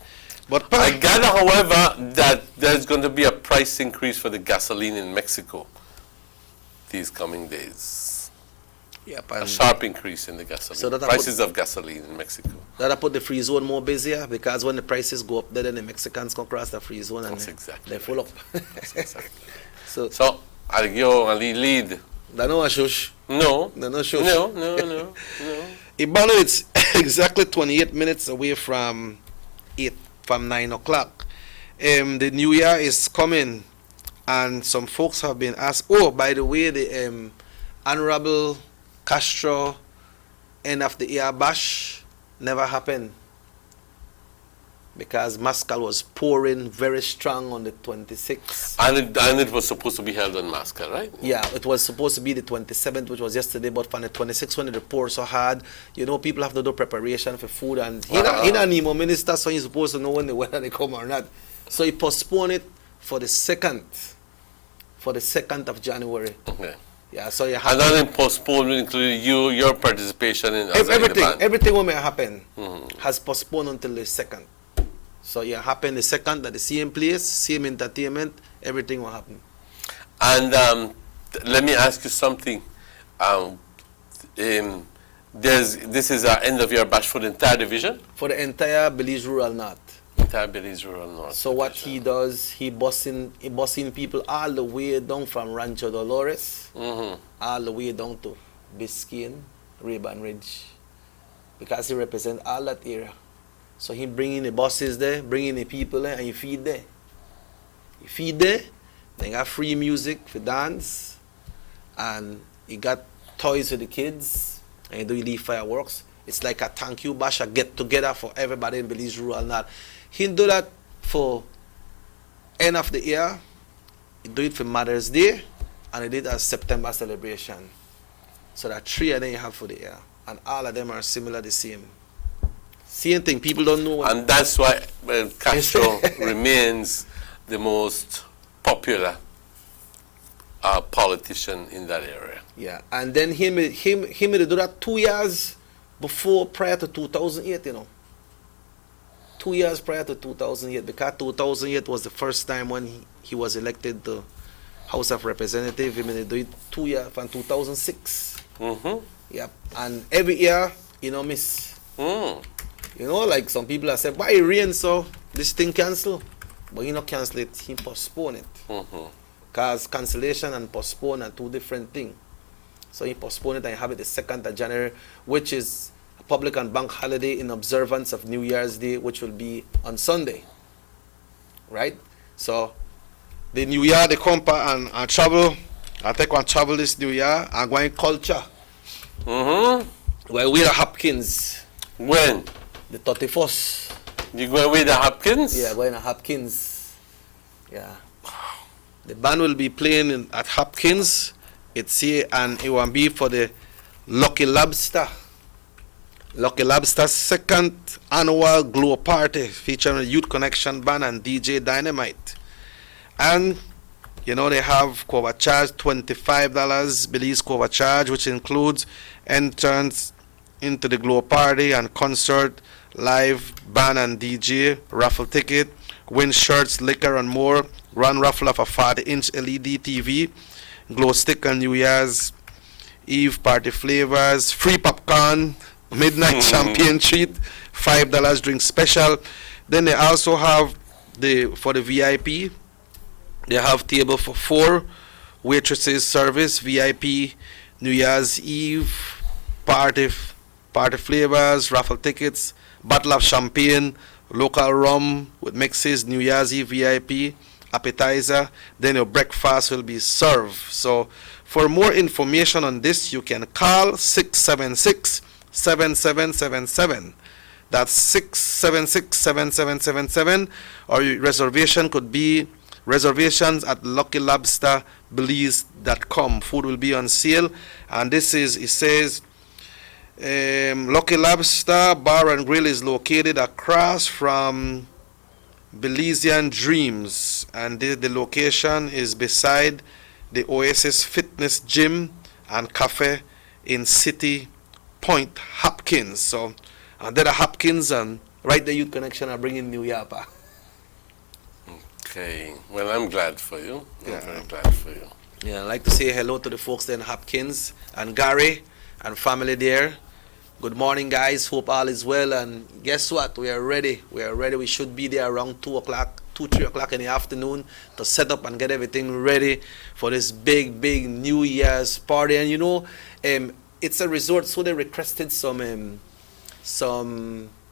But I gather, however, that there's going to be a price increase for the gasoline in Mexico these coming days. Yep, A sharp increase in the gasoline. So that prices of gasoline in Mexico. That'll put the free zone more busier because when the prices go up there, then the Mexicans come across the free zone and they're full up. That's exactly. So I'll go and lead. That no shush. No. No shush. No. Ibano, it's exactly 28 minutes away from 9 o'clock. The new year is coming, and some folks have been asked. Oh, by the way, the Honorable Castro end of the year bash never happened because Mascal was pouring very strong on the 26th. And it was supposed to be held on Mascal, right? Yeah, it was supposed to be the 27th, which was yesterday, but from the 26th, when it poured so hard, you know, people have to do preparation for food, and he not Nemo minister, so he's supposed to know when the weather they come or not. So he postponed it for the 2nd of January. Okay. Yeah, so you have and then postponed, including your participation in everything what may happen has postponed until the 2nd. So yeah, happen the 2nd at the same place, same entertainment, everything will happen. And let me ask you something. This is our end of year bash for the entire division? For the entire Belize Rural North. Entire Belize Rural North. So what he does, he bussing people all the way down from Rancho Dolores, all the way down to Biscayne, Ray-Ban Ridge, because he represents all that area. So he bringing the buses there, bringing the people there, and you feed there. You feed there, they got free music for dance, and you got toys for the kids, and you do the fireworks. It's like a thank you bash, a get together for everybody in Belize Rural North. He do that for end of the year. He do it for Mother's Day, and he did a September celebration. So that 3 of them you have for the year, and all of them are similar, the same. Same thing. People don't know. And that's why Castro remains the most popular politician in that area. Yeah, and then him do that 2 years prior to 2008, you know. 2 years prior to 2008, because 2008 was the first time when he was elected to House of Representatives. He do it 2 years from 2006. Yep, and every year, you know, miss. You know, like some people have said, why it rain so this thing cancel? But he not cancel it, he postpone it. Because cancellation and postpone are two different things. So he postponed it and have it the 2nd of January, which is a public and bank holiday in observance of New Year's Day, which will be on Sunday. Right? So the New Year, they come and travel. I take one travel this New Year and go in culture. Well, we're the Hopkins. When? The 31st. You go with the Hopkins? Yeah, going to Hopkins. Yeah. The band will be playing at Hopkins. It's here, and it will be for the Lucky Lobster. Lucky Lobster's 2nd annual Glow Party featuring the Youth Connection Band and DJ Dynamite. And, you know, they have cover charge, $25 Belize cover charge, which includes entrance into the Glow Party and concert, live band and DJ, raffle ticket, win shirts, liquor, and more. Run raffle of a 40-inch LED TV, glow stick on New Year's Eve party flavors, free popcorn, midnight champagne treat, $5 drink special. Then they also have for the VIP, they have table for 4, waitresses service, VIP, New Year's Eve party flavors, raffle tickets, bottle of champagne, local rum with mixes, New Year's Eve VIP, appetizer, then your breakfast will be served. So for more information on this, you can call 676-7777. That's 676-7777, or your reservation could be reservations at luckylobsterbelize.com. Food will be on sale, and this is, it says, Lucky Lobster Bar and Grill is located across from Belizean Dreams, and the location is beside the Oasis Fitness Gym and Cafe in City Point, Hopkins. So, and then the Hopkins and right the Youth Connection are bringing New Yapa. Okay, well, I'm glad for you. I'm very glad for you. Yeah, I'd like to say hello to the folks there in Hopkins and Gary and family there. Good morning, guys. Hope all is well. And guess what? We are ready. We are ready. We should be there around 3 o'clock in the afternoon to set up and get everything ready for this big New Year's party. And you know, it's a resort, so they requested some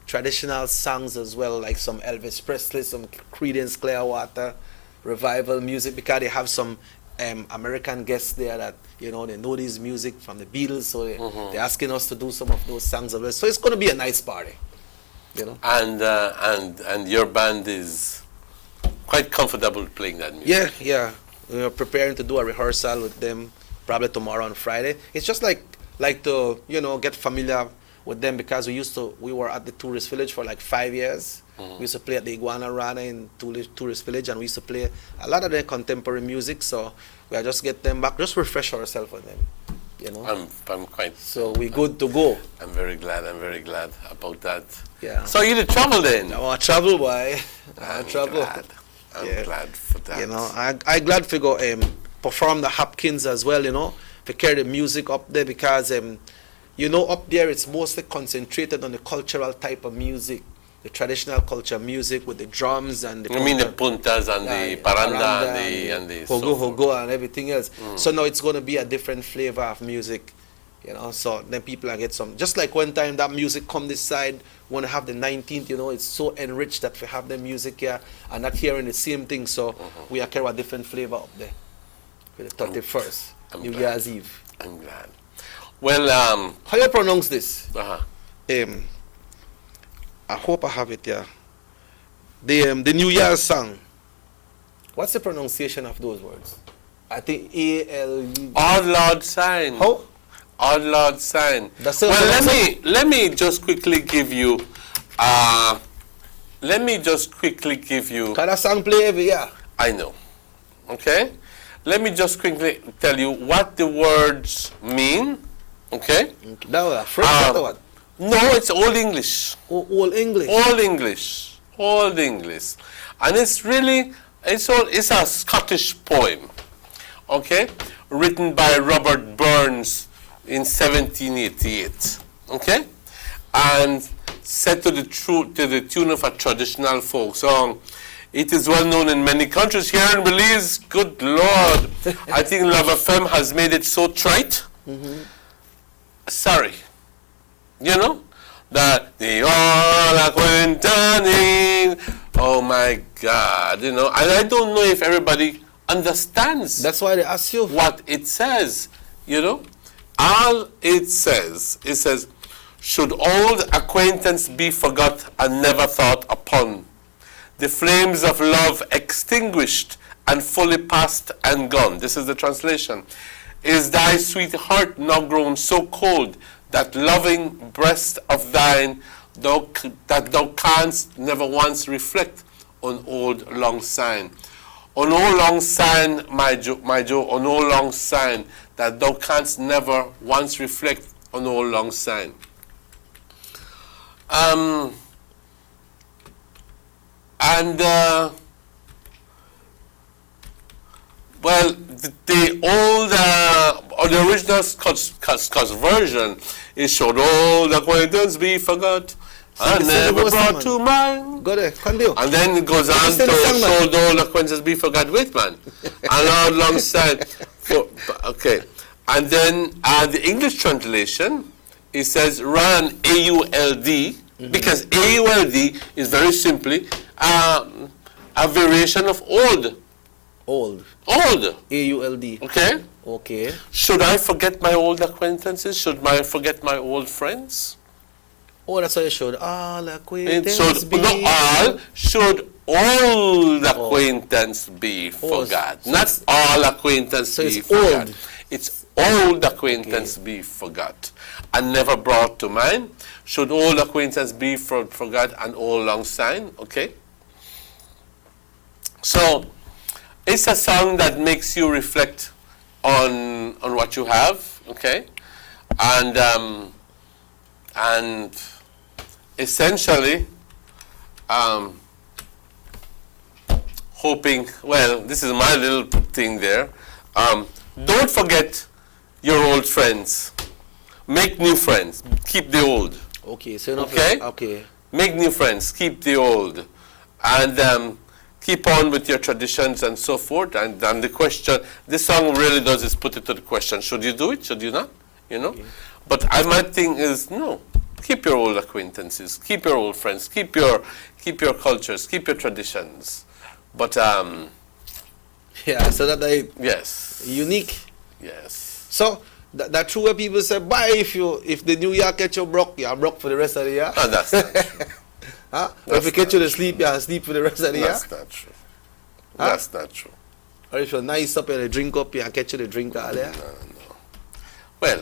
traditional songs as well, like some Elvis Presley, some Creedence Clearwater Revival music, because they have some American guests there that, you know, they know this music from the Beatles, so they're asking us to do some of those songs of it. So it's going to be a nice party, you know. And your band is quite comfortable playing that music. Yeah. We're preparing to do a rehearsal with them probably tomorrow on Friday. It's just like to, you know, get familiar with them, because we were at the tourist village for like 5 years. We used to play at the Iguana Rana in tourist village, and we used to play a lot of their contemporary music. So we are just get them back, just refresh ourselves with them, you know. I'm quite. So we're good to go. I'm very glad about that. Yeah. So you did travel then? I want to travel, boy. I'm glad for that. You know, I glad to go perform the Hopkins as well, you know, to carry the music up there, because you know, up there it's mostly concentrated on the cultural type of music. the traditional culture music with the drums and the I mean the puntas and the paranda and the hogo so forth. hogo and everything else. So now it's going to be a different flavor of music, you know. So then people are get some. Just like one time that music come this side, want to have the 19th, you know, it's so enriched that we have the music here and not hearing the same thing. So we are carrying a different flavor up there with the 31st, New Year's Eve. I'm glad. Well, how you pronounce this? I hope I have it here. The New Year's song. What's the pronunciation of those words? I think A-L-U. Odd Lord sign. How? Odd Lord sign. That's well, let me just quickly give you. Let me just quickly give you. Can that song play every year? I know. Okay. Let me just quickly tell you what the words mean. Okay. Now, French or what? No, it's Old English. Old English. Old English. Old English, and it's really it's a Scottish poem. Okay, written by Robert Burns in 1788. Okay, and set to the tune of a traditional folk song. It is well known in many countries. Here in Belize, good Lord, I think Love FM has made it so trite. Sorry, you know that the all acquainting. Oh my God, you know, and I don't know if everybody understands. That's why they ask you what it says. You know, all it says, should old acquaintance be forgot and never thought upon, the flames of love extinguished and fully past and gone. This is the translation. Is thy sweet heart now grown so cold that loving breast of thine that thou canst never once reflect on old long sign? On old long sign, my Joe, on old long sign, that thou canst never once reflect on old long sign. Well, the old, or the original Scots version is should old acquaintance be forgot and never brought to mind. Go there, continue. And then it goes on to should old acquaintance be forgot with, man. And alongside, okay. And then the English translation, it says run A-U-L-D, because A-U-L-D is very simply a variation of old. Old. Old. A-U-L-D. Okay. Okay. Should I forget my old acquaintances? Should I forget my old friends? Oh, that's what it should. All acquaintance should, be. not all. Should old acquaintance be forgot? So not all acquaintance so be it's forgot. old. It's old acquaintance be forgot and never brought to mind. Should old acquaintance be forgot and old long sign? Okay. So it's a song that makes you reflect on what you have, okay, and essentially hoping. Well, this is my little thing there. Don't forget your old friends. Make new friends. Keep the old. Okay. So okay. Okay. Make new friends. Keep the old, and keep on with your traditions and so forth. And the question, this song really does is put it to the question: should you do it? Should you not? You know. Okay. But my thing is no. Keep your old acquaintances. Keep your old friends. Keep your cultures. Keep your traditions. But yeah. So that they yes unique. Yes. So that true where people say, "Bye, if the New Year catch you broke, you're broke for the rest of the year." And that's not true. Huh? If you catch you to sleep, you're asleep for the rest of the year. That's not true. Huh? That's not true. Or if you're nice up and drink up, you catch you to drink all there. No. Well,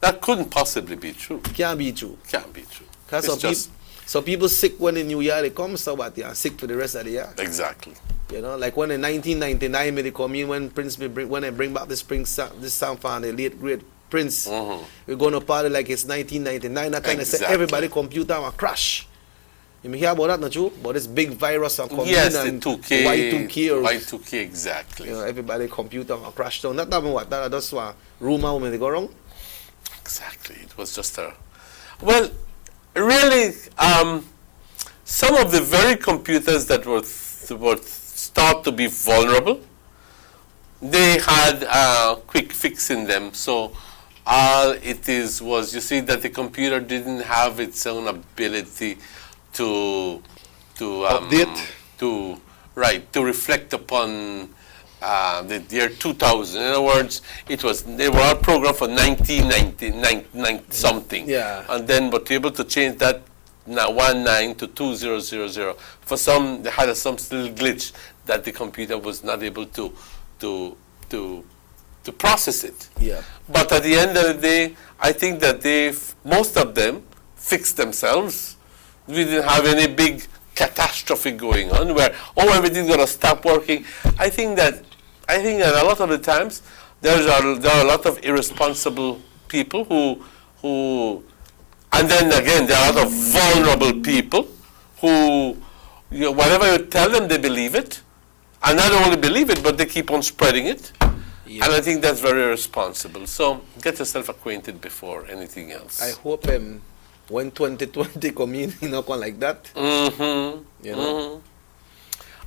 that couldn't possibly be true. Can't be true. Can't be true. Because so people sick when the New Year they come, so what? You're sick for the rest of the year. Exactly. You know, like when in 1999 when they come in, when when they bring back this sound from the late great Prince, we're going to party like it's 1999. That time they say everybody computer will crash. You hear about that, not you? About this big virus and coming yes, and the 2K, Y2K or Y2K exactly. You know, everybody computer will crash down. That time what? That just a rumor when they go wrong. Exactly. It was just a well, really. some of the very computers that were thought to be vulnerable, they had a quick fix in them. So all it is was, you see, that the computer didn't have its own ability to update, to reflect upon the year 2000. In other words, they were all programmed for 1990 something. Yeah. And then, but able to change that now 19 to 2000. For some, they had some little glitch that the computer was not able to process it. Yeah. But at the end of the day, I think that most of them fixed themselves. We didn't have any big catastrophe going on where, everything's going to stop working. I think that a lot of the times there are a lot of irresponsible people who, and then again, there are a lot of vulnerable people who, whatever you tell them, they believe it. And not only believe it, but they keep on spreading it. Yeah. And I think that's very irresponsible. So get yourself acquainted before anything else. I hope when 2020 come in, come like that. Mm-hmm. You know?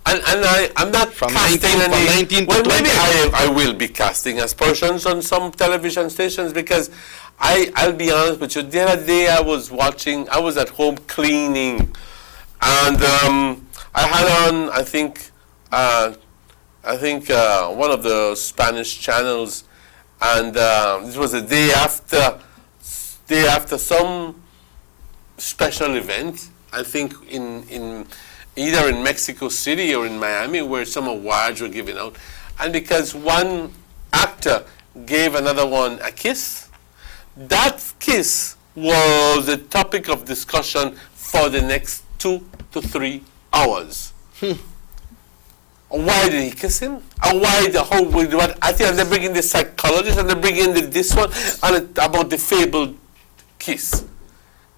And I'm not from casting 19 to well, 20. maybe I will be casting aspersions on some television stations, because I'll be honest with you. The other day I was at home cleaning, and I had on, I think one of the Spanish channels, and this was the day after some special event, I think in either in Mexico City or in Miami, where some awards were given out. And because one actor gave another one a kiss, that kiss was the topic of discussion for the next 2 to 3 hours. Why did he kiss him? And why the whole, what? I think they bring in the psychologist and they bring in this one and about the fabled kiss.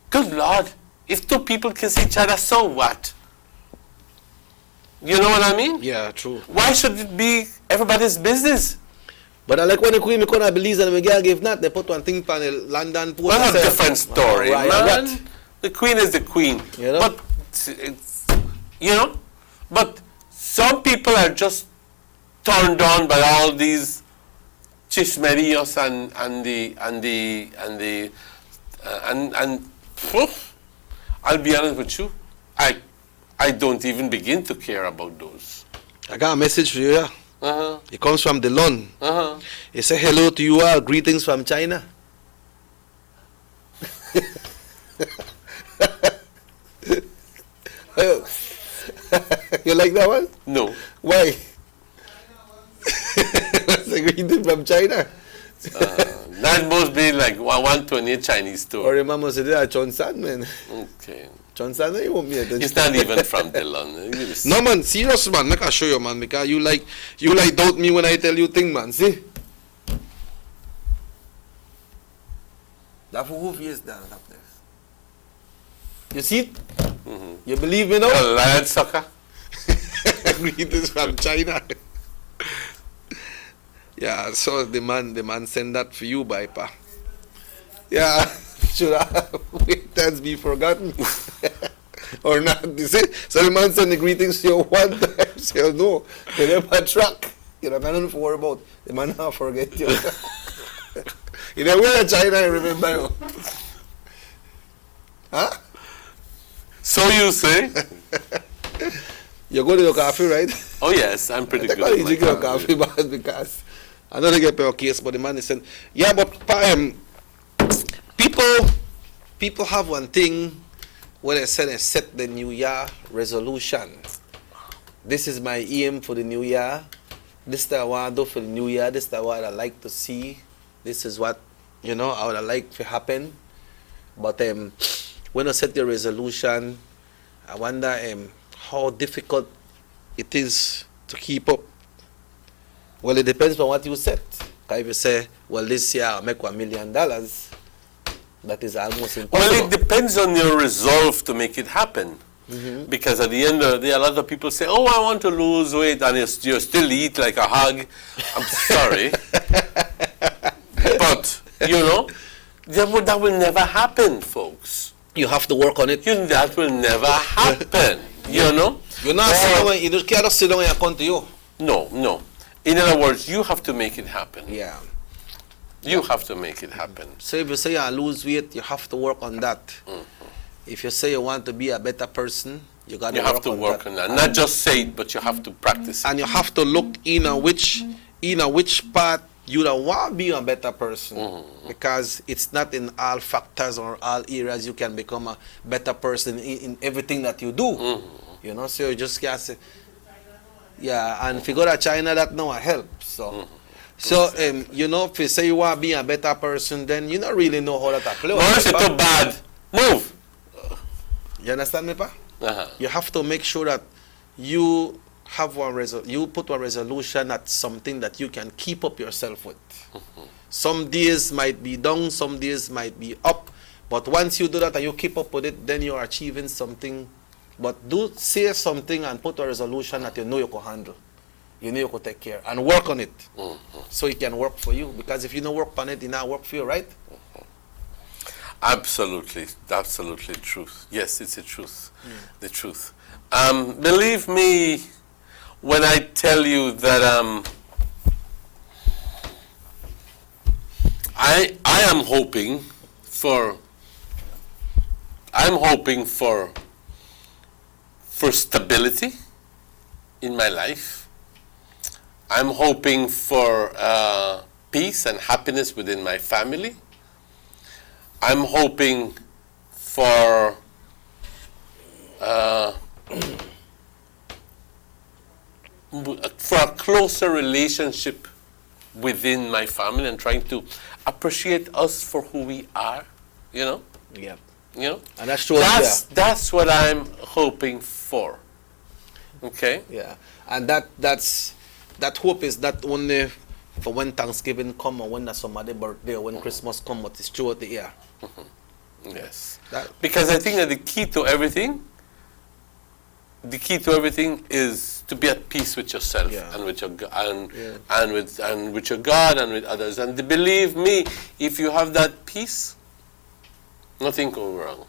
Good Lord, if two people kiss each other, so what? You know what I mean? Yeah, true. Why should it be everybody's business? But I like when the queen me couldn't believe and the girl gave not, they put one thing on the London Post. Well, that's a different story, right, man. what? The queen is the queen. You know? But, but some people are just turned on by all these chismerios and I'll be honest with you, I don't even begin to care about those. I got a message for you, yeah. Uh-huh. It comes from Delon. Uh-huh. It says hello to you all, greetings from China. You like that one? No. Why? That's a greeting from China. That must be like 128 Chinese store. Or your mama said that Chon San, man. Okay. Chon San, you won't be attention. It's not even from Delon. No, man, serious, man. Make I show you, man, because you like doubt me when I tell you thing, man. See? That for who is that up there? You see it? Mm-hmm. You believe me now? Lion sucker. Greetings from China. Yeah, so the man sent that for you, Bipa. Yeah, should I wait that's be forgotten? Or not? You see? So the man sent the greetings to you one time. So no, they never track. You know, nothing to worry about. The man not forget you. You know, we're in China, I remember you. Huh? So you say? You go to your coffee, right? Oh yes, I'm pretty good. You drink your coffee, but because I don't get your case, but the man is saying, yeah, but people have one thing when they say they set the New Year resolution. This is my aim for the New Year. This is what I want to do for the New Year. This is what I like to see. This is what I would like to happen. But when you set your resolution, I wonder how difficult it is to keep up. Well, it depends on what you set. If you say, well, this year I'll make $1 million, that is almost impossible. Well, it depends on your resolve to make it happen. Mm-hmm. Because at the end of the day, a lot of people say, oh, I want to lose weight, and you still eat like a hog. I'm sorry. But, that will never happen, folks. You have to work on it. That will never happen. You know? You're not you just can't sit down and come to you. No, no. In other words, you have to make it happen. Yeah. You have to make it happen. So if you say you lose weight, you have to work on that. If you say you want to be a better person, you got to work on that. Not just say it, but you have to practice it. And you have to look in which part you don't want to be a better person. Because it's not in all factors or all areas you can become a better person in everything that you do. You know, so you just can't say, yeah, and if you go to China, that no help. So, you know, if you say you want to be a better person, then you don't really know how that apply. It's too bad. Move. You understand me, Pa? You have to make sure that you have you put one resolution that's something that you can keep up yourself with. Some days might be down, some days might be up, but once you do that and you keep up with it, then you're achieving something. But do say something and put a resolution that you know you can handle. You know you can take care and work on it. So it can work for you. Because if you don't work on it, it not work for you, right? Absolutely. Absolutely truth. Yes, it's the truth. The truth. Believe me when I tell you that I am hoping for stability in my life. I'm hoping for peace and happiness within my family. I'm hoping for a closer relationship within my family and trying to appreciate us for who we are, you know? Yeah. You know? And that's true. That's what I'm hoping for. Okay? Yeah. And that hope is not only for when Thanksgiving come or when somebody's birthday or when Christmas come, but it's throughout the year. Yes. Because I think that the key to everything is to be at peace with yourself and with your and with your God and with others. And believe me, if you have that peace, nothing can go wrong.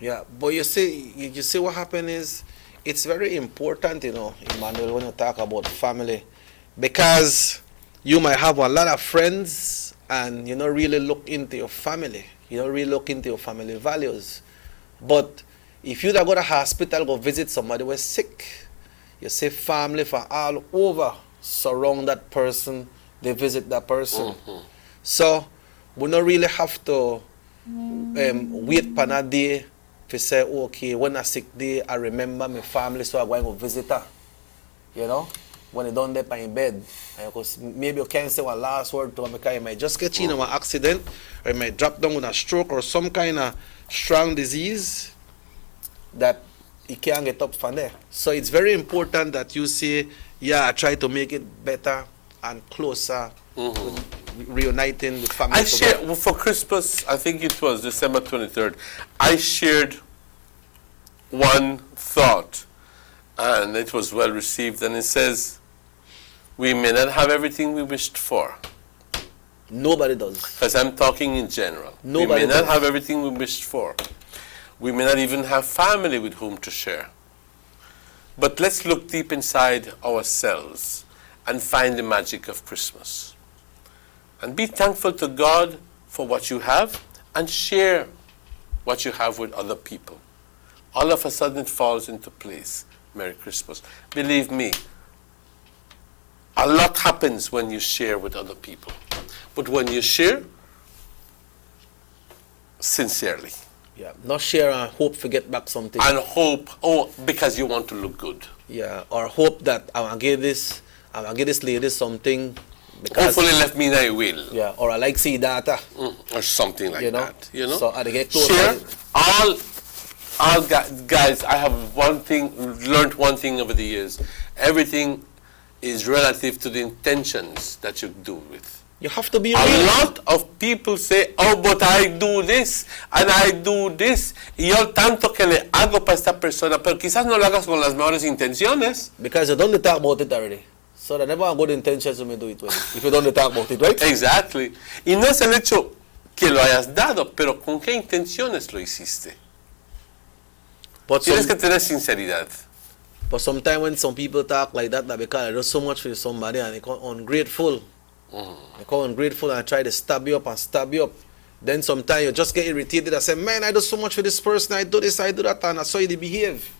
Yeah, but you see what happened is it's very important, you know, Emmanuel, when you talk about family, because you might have a lot of friends and you don't really look into your family. You don't really look into your family values. But if you go to the hospital, go visit somebody who is sick, you see family from all over surround that person, they visit that person. So we don't really have to wait for a day to say, okay, when a sick day, I remember my family, so I'm going to visit her. You know? When you don't there in bed. Because maybe you can't say one last word to them because you might just get in an accident, or you might drop down with a stroke or some kind of strong disease that you can't get up from there. So it's very important that you say, yeah, try to make it better and closer, reuniting with family. I shared, for Christmas, I think it was December 23rd, I shared one thought, and it was well received, and it says, we may not have everything we wished for. Nobody does. Because I'm talking in general. Nobody we may not does. have everything we wished for. We may not even have family with whom to share. But let's look deep inside ourselves and find the magic of Christmas. And be thankful to God for what you have and share what you have with other people. All of a sudden it falls into place. Merry Christmas. Believe me, a lot happens when you share with other people. But when you share, sincerely. Yeah, not share and hope to get back something. And hope, because you want to look good. Yeah, or hope that I will give this lady something. Because, hopefully left me I will. Yeah, or I like see data. Or something like that. You know? So I get close. Share, all guys, I have learned one thing over the years. Everything is relative to the intentions that you do with. You have to be real. real. A lot of people say, oh, but I do this, and I do this, y yo tanto que le hago para esta persona, pero quizás no lo hagas con las mejores intenciones. Because you don't talk about it already. So they never have good intentions when you do it with it. If you don't talk about it, right? Exactly. Y no es el hecho que lo hayas dado, pero con qué intenciones lo hiciste. But Tienes que tener sinceridad. But sometimes when some people talk like that because I do so much for somebody and they come ungrateful. They come ungrateful and try to stab you up. Then sometimes you just get irritated and say, man, I do so much for this person, I do this, I do that, and I saw you behave.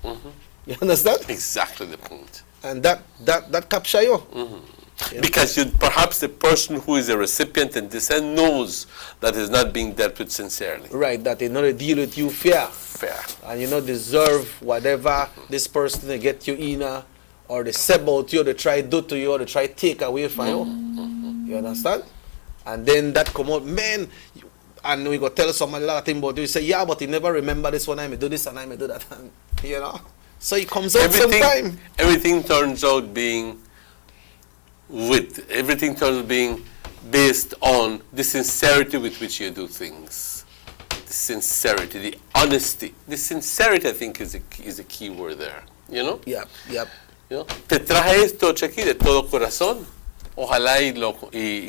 You understand? Exactly the point. And that capture you. Because perhaps the person who is a recipient in this end knows that is not being dealt with sincerely. Right, that they know deal with you fair. And you know deserve whatever this person they get you in or they say about you, they try do to you, or they try take away from you. You understand? And then that come out, man, and we go tell somebody a lot of things about you, say, yeah, but he never remember this one, I may do this and I may do that. And, you know? So it comes out sometime. Everything turns out being based on the sincerity with which you do things. The sincerity, the honesty. The sincerity, I think, is a key word there. You know? Yep. You know? Te traje esto, Chucky, de todo corazón. Ojalá y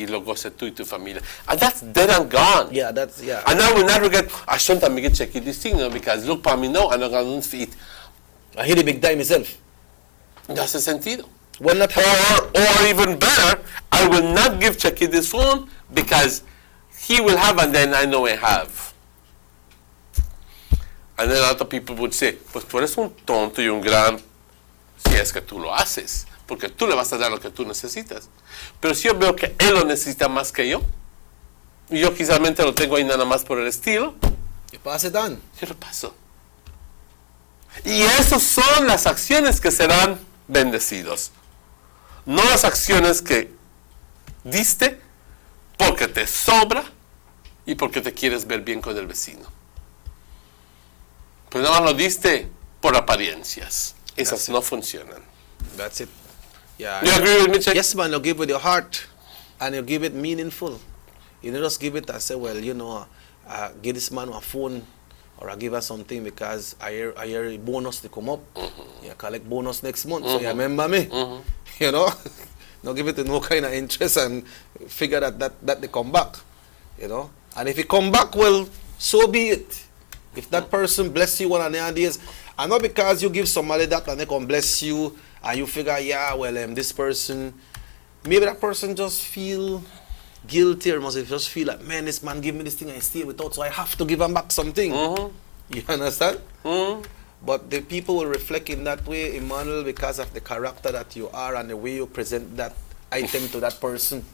lo goce tú y tu familia. And that's dead and gone. Yeah, that's, yeah. And I will never get, I shouldn't make it Chucky this thing, because look, para mí no, I'm not going to eat. I hit a big time myself. No hace sentido. Well, not or even better, I will not give Chucky this phone because he will have and then I know I have. And then other people would say, pues tú eres un tonto y un gran si es que tú lo haces, porque tú le vas a dar lo que tú necesitas. Pero si yo veo que él lo necesita más que yo, y yo quizás lo tengo ahí nada más por el estilo, you pass it on. Yo lo paso. Y esas son las acciones que serán bendecidos. No las acciones que diste porque te sobra y porque te quieres ver bien con el vecino. Pues nada más lo diste por apariencias. Esas no funcionan. That's it. Yeah. You agree with me, Chuck? Yes, man. You give with your heart and you give it meaningful. You don't just give it and say, well, you know, give this man a phone or I give her something because I hear a bonus to come up. You collect bonus next month, so you remember me. You know? Not give it no kind of interest and figure that they come back. You know? And if it come back, well, so be it. If that person bless you one of the days, and not because you give somebody that and they can bless you and you figure, yeah, well, this person, maybe that person just feel guilty or must just feel like, man, this man give me this thing I stay without, so I have to give him back something. You understand? But the people will reflect in that way, Emmanuel, because of the character that you are and the way you present that item to that person.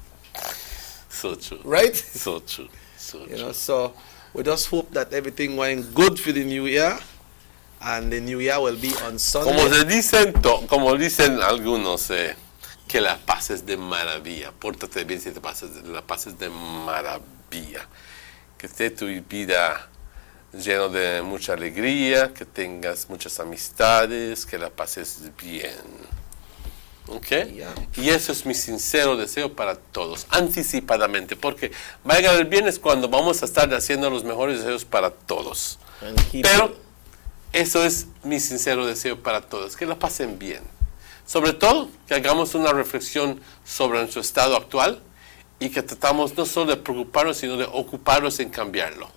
So true. Right? So true. So you true. know, so we just hope that everything went good for the new year, and the new year will be on Sunday. Como dicen algunos, que la pases de maravilla. Pórtate bien si la pases de maravilla. Que esté tu vida lleno de mucha alegría, que tengas muchas amistades, que la pases bien. ¿Ok? Yeah. Y eso es mi sincero deseo para todos, anticipadamente, porque va a llegar el viernes cuando vamos a estar haciendo los mejores deseos para todos. Pero eso es mi sincero deseo para todos, que la pasen bien. Sobre todo, que hagamos una reflexión sobre nuestro estado actual y que tratamos no solo de preocuparnos, sino de ocuparnos en cambiarlo.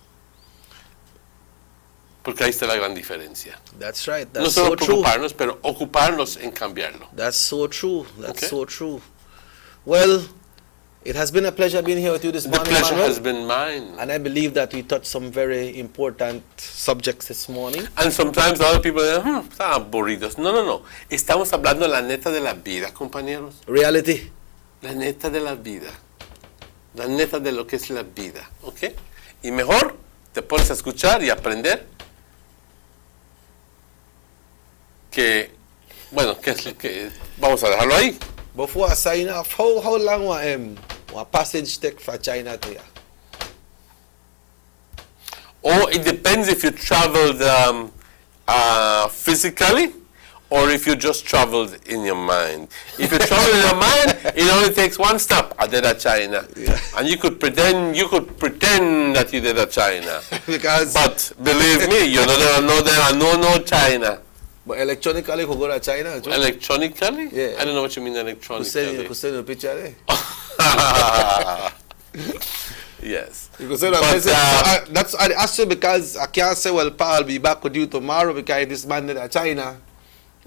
Porque ahí está la gran diferencia. That's right. That's No solo so true. preocuparnos, pero ocuparnos en cambiarlo. That's so true. That's Okay. so true. Well, it has been a pleasure being here with you this The morning, pleasure Manuel. has been mine. And I believe that we touched some very important subjects this morning. And sometimes other people say, están aburridos. No, no, no. Estamos hablando de la neta de la vida, compañeros. Reality. La neta de la vida. La neta de lo que es la vida. ¿Ok? Y mejor te pones a escuchar y aprender que, bueno, que es lo que... Vamos a dejarlo ahí. Before I sign off, how long will passage take for China to here? Oh, it depends if you traveled physically or if you just traveled in your mind. If you travel in your mind, it only takes one stop. I did at China, and you could pretend that you did at China. But believe me, you know China. But electronically, who go to China? Too? Electronically? Yeah. I don't know what you mean electronically. Could send you a picture there. Yes. Because I asked you because I can't say, well, Pa, I'll be back with you tomorrow because this man in China.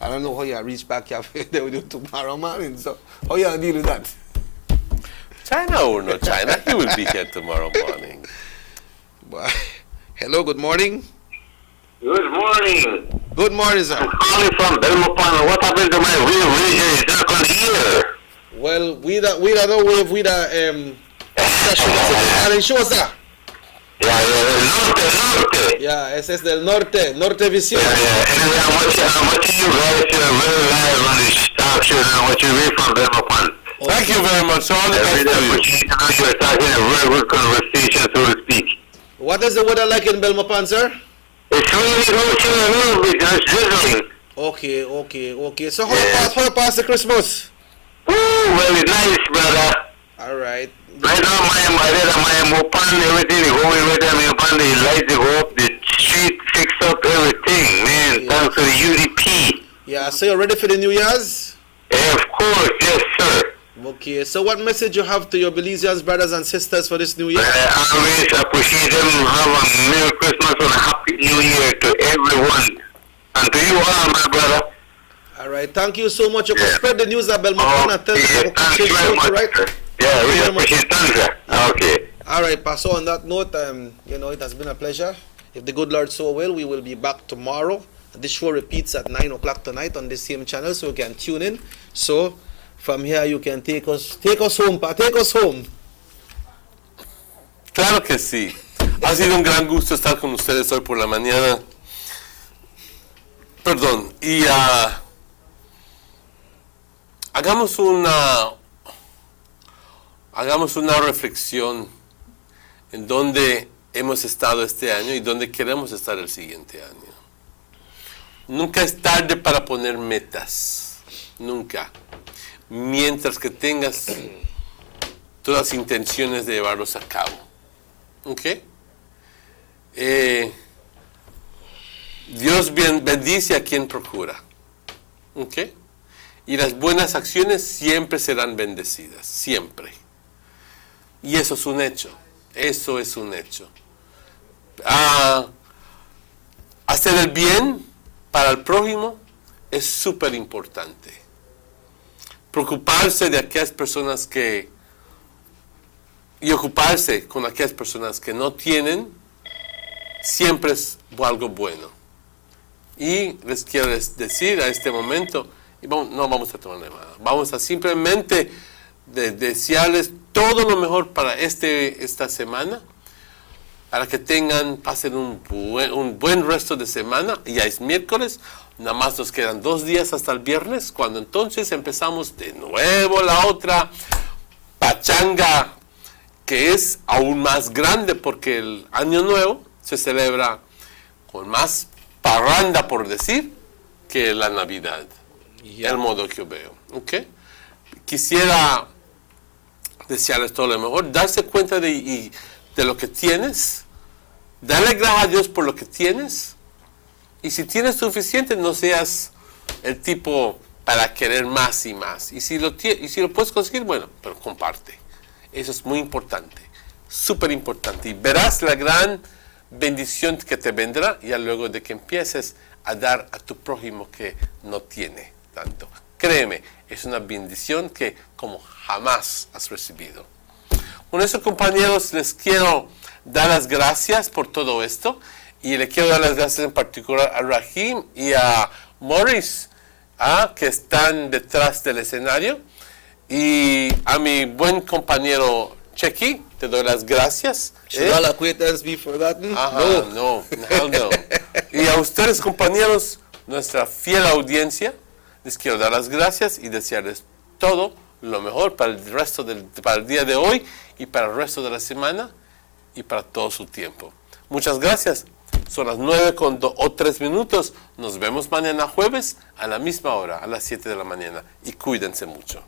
I don't know how you reach back here there with you tomorrow morning. So how you deal with that? China or no China, he will be here tomorrow morning. Boy. Hello, good morning. Good morning. Good morning, sir. I'm calling from Belmopan. What happened to my real radio? It's not on here. Well, we don't know if we the show, sir. Yeah, Norte. Yeah, ese es del norte, Norte Visión. Anyway, I'm watching you guys very live on the talk show and what you read from Belmopan. Thank you very much. All the best to you. You're starting a very good conversation, so to speak. What is the weather like in Belmopan, sir? It's really a little bit, it's drizzling. Okay. So how you pass the Christmas? Ooh, well, it's nice, brother. All right. Right now, my Mopan, everything is going with them. Mopan, the lights go up, the street fix up everything, man. Thanks to the UDP. Yeah, so you're ready for the New Year's? Yeah, of course, yes, sir. Okay, so what message you have to your Belizeans brothers and sisters for this New Year? I always appreciate them. Have a Merry Christmas and a Happy New Year to everyone. And to you all, my brother. All right, thank you so much. You can spread the news at Belmopan and tell them Thank you very much, right? Yeah, really appreciate it, sir. Okay. All right, Pa. So on that note, it has been a pleasure. If the good Lord so will, we will be back tomorrow. This show repeats at 9 o'clock tonight on the same channel, so you can tune in. So from here, you can take us home, Pa. Take us home. Claro que sí. Ha sido un gran gusto estar con ustedes hoy por la mañana. Perdón. Y hagamos una reflexión en dónde hemos estado este año y dónde queremos estar el siguiente año. Nunca es tarde para poner metas. Nunca. Mientras que tengas todas las intenciones de llevarlos a cabo. ¿Ok? Dios bendice a quien procura. ¿Ok? Y las buenas acciones siempre serán bendecidas. Siempre. Y eso es un hecho. Eso es un hecho. Hacer el bien para el prójimo es súper importante. Preocuparse de aquellas personas y ocuparse con aquellas personas que no tienen, siempre es algo bueno. Y les quiero decir a este momento, no vamos a tomar nada, vamos a simplemente desearles todo lo mejor para esta semana, para que pasen un buen resto de semana. Ya es miércoles, nada más nos quedan 2 días hasta el viernes, cuando entonces empezamos de nuevo la otra pachanga, que es aún más grande porque el año nuevo se celebra con más parranda, por decir, que la Navidad. El modo que yo veo. ¿Okay? Quisiera desearles todo lo mejor, darse cuenta de lo que tienes, darle gracias a Dios por lo que tienes, y si tienes suficiente, no seas el tipo para querer más y más. Y si lo puedes conseguir, bueno, pero comparte. Eso es muy importante, súper importante. Y verás la gran bendición que te vendrá ya luego de que empieces a dar a tu prójimo que no tiene tanto. Créeme, es una bendición que como jamás has recibido. Con eso, compañeros, les quiero dar las gracias por todo esto. Y le quiero dar las gracias en particular a Rahim y a Morris, que están detrás del escenario. Y a mi buen compañero Chequi, te doy las gracias. Should all acquaintance be forgotten? No. Y a ustedes, compañeros, nuestra fiel audiencia, les quiero dar las gracias y desearles todo lo mejor para el día de hoy y para el resto de la semana y para todo su tiempo. Muchas gracias. Son las 9:03. Nos vemos mañana jueves a la misma hora, a las 7 de la mañana. Y cuídense mucho.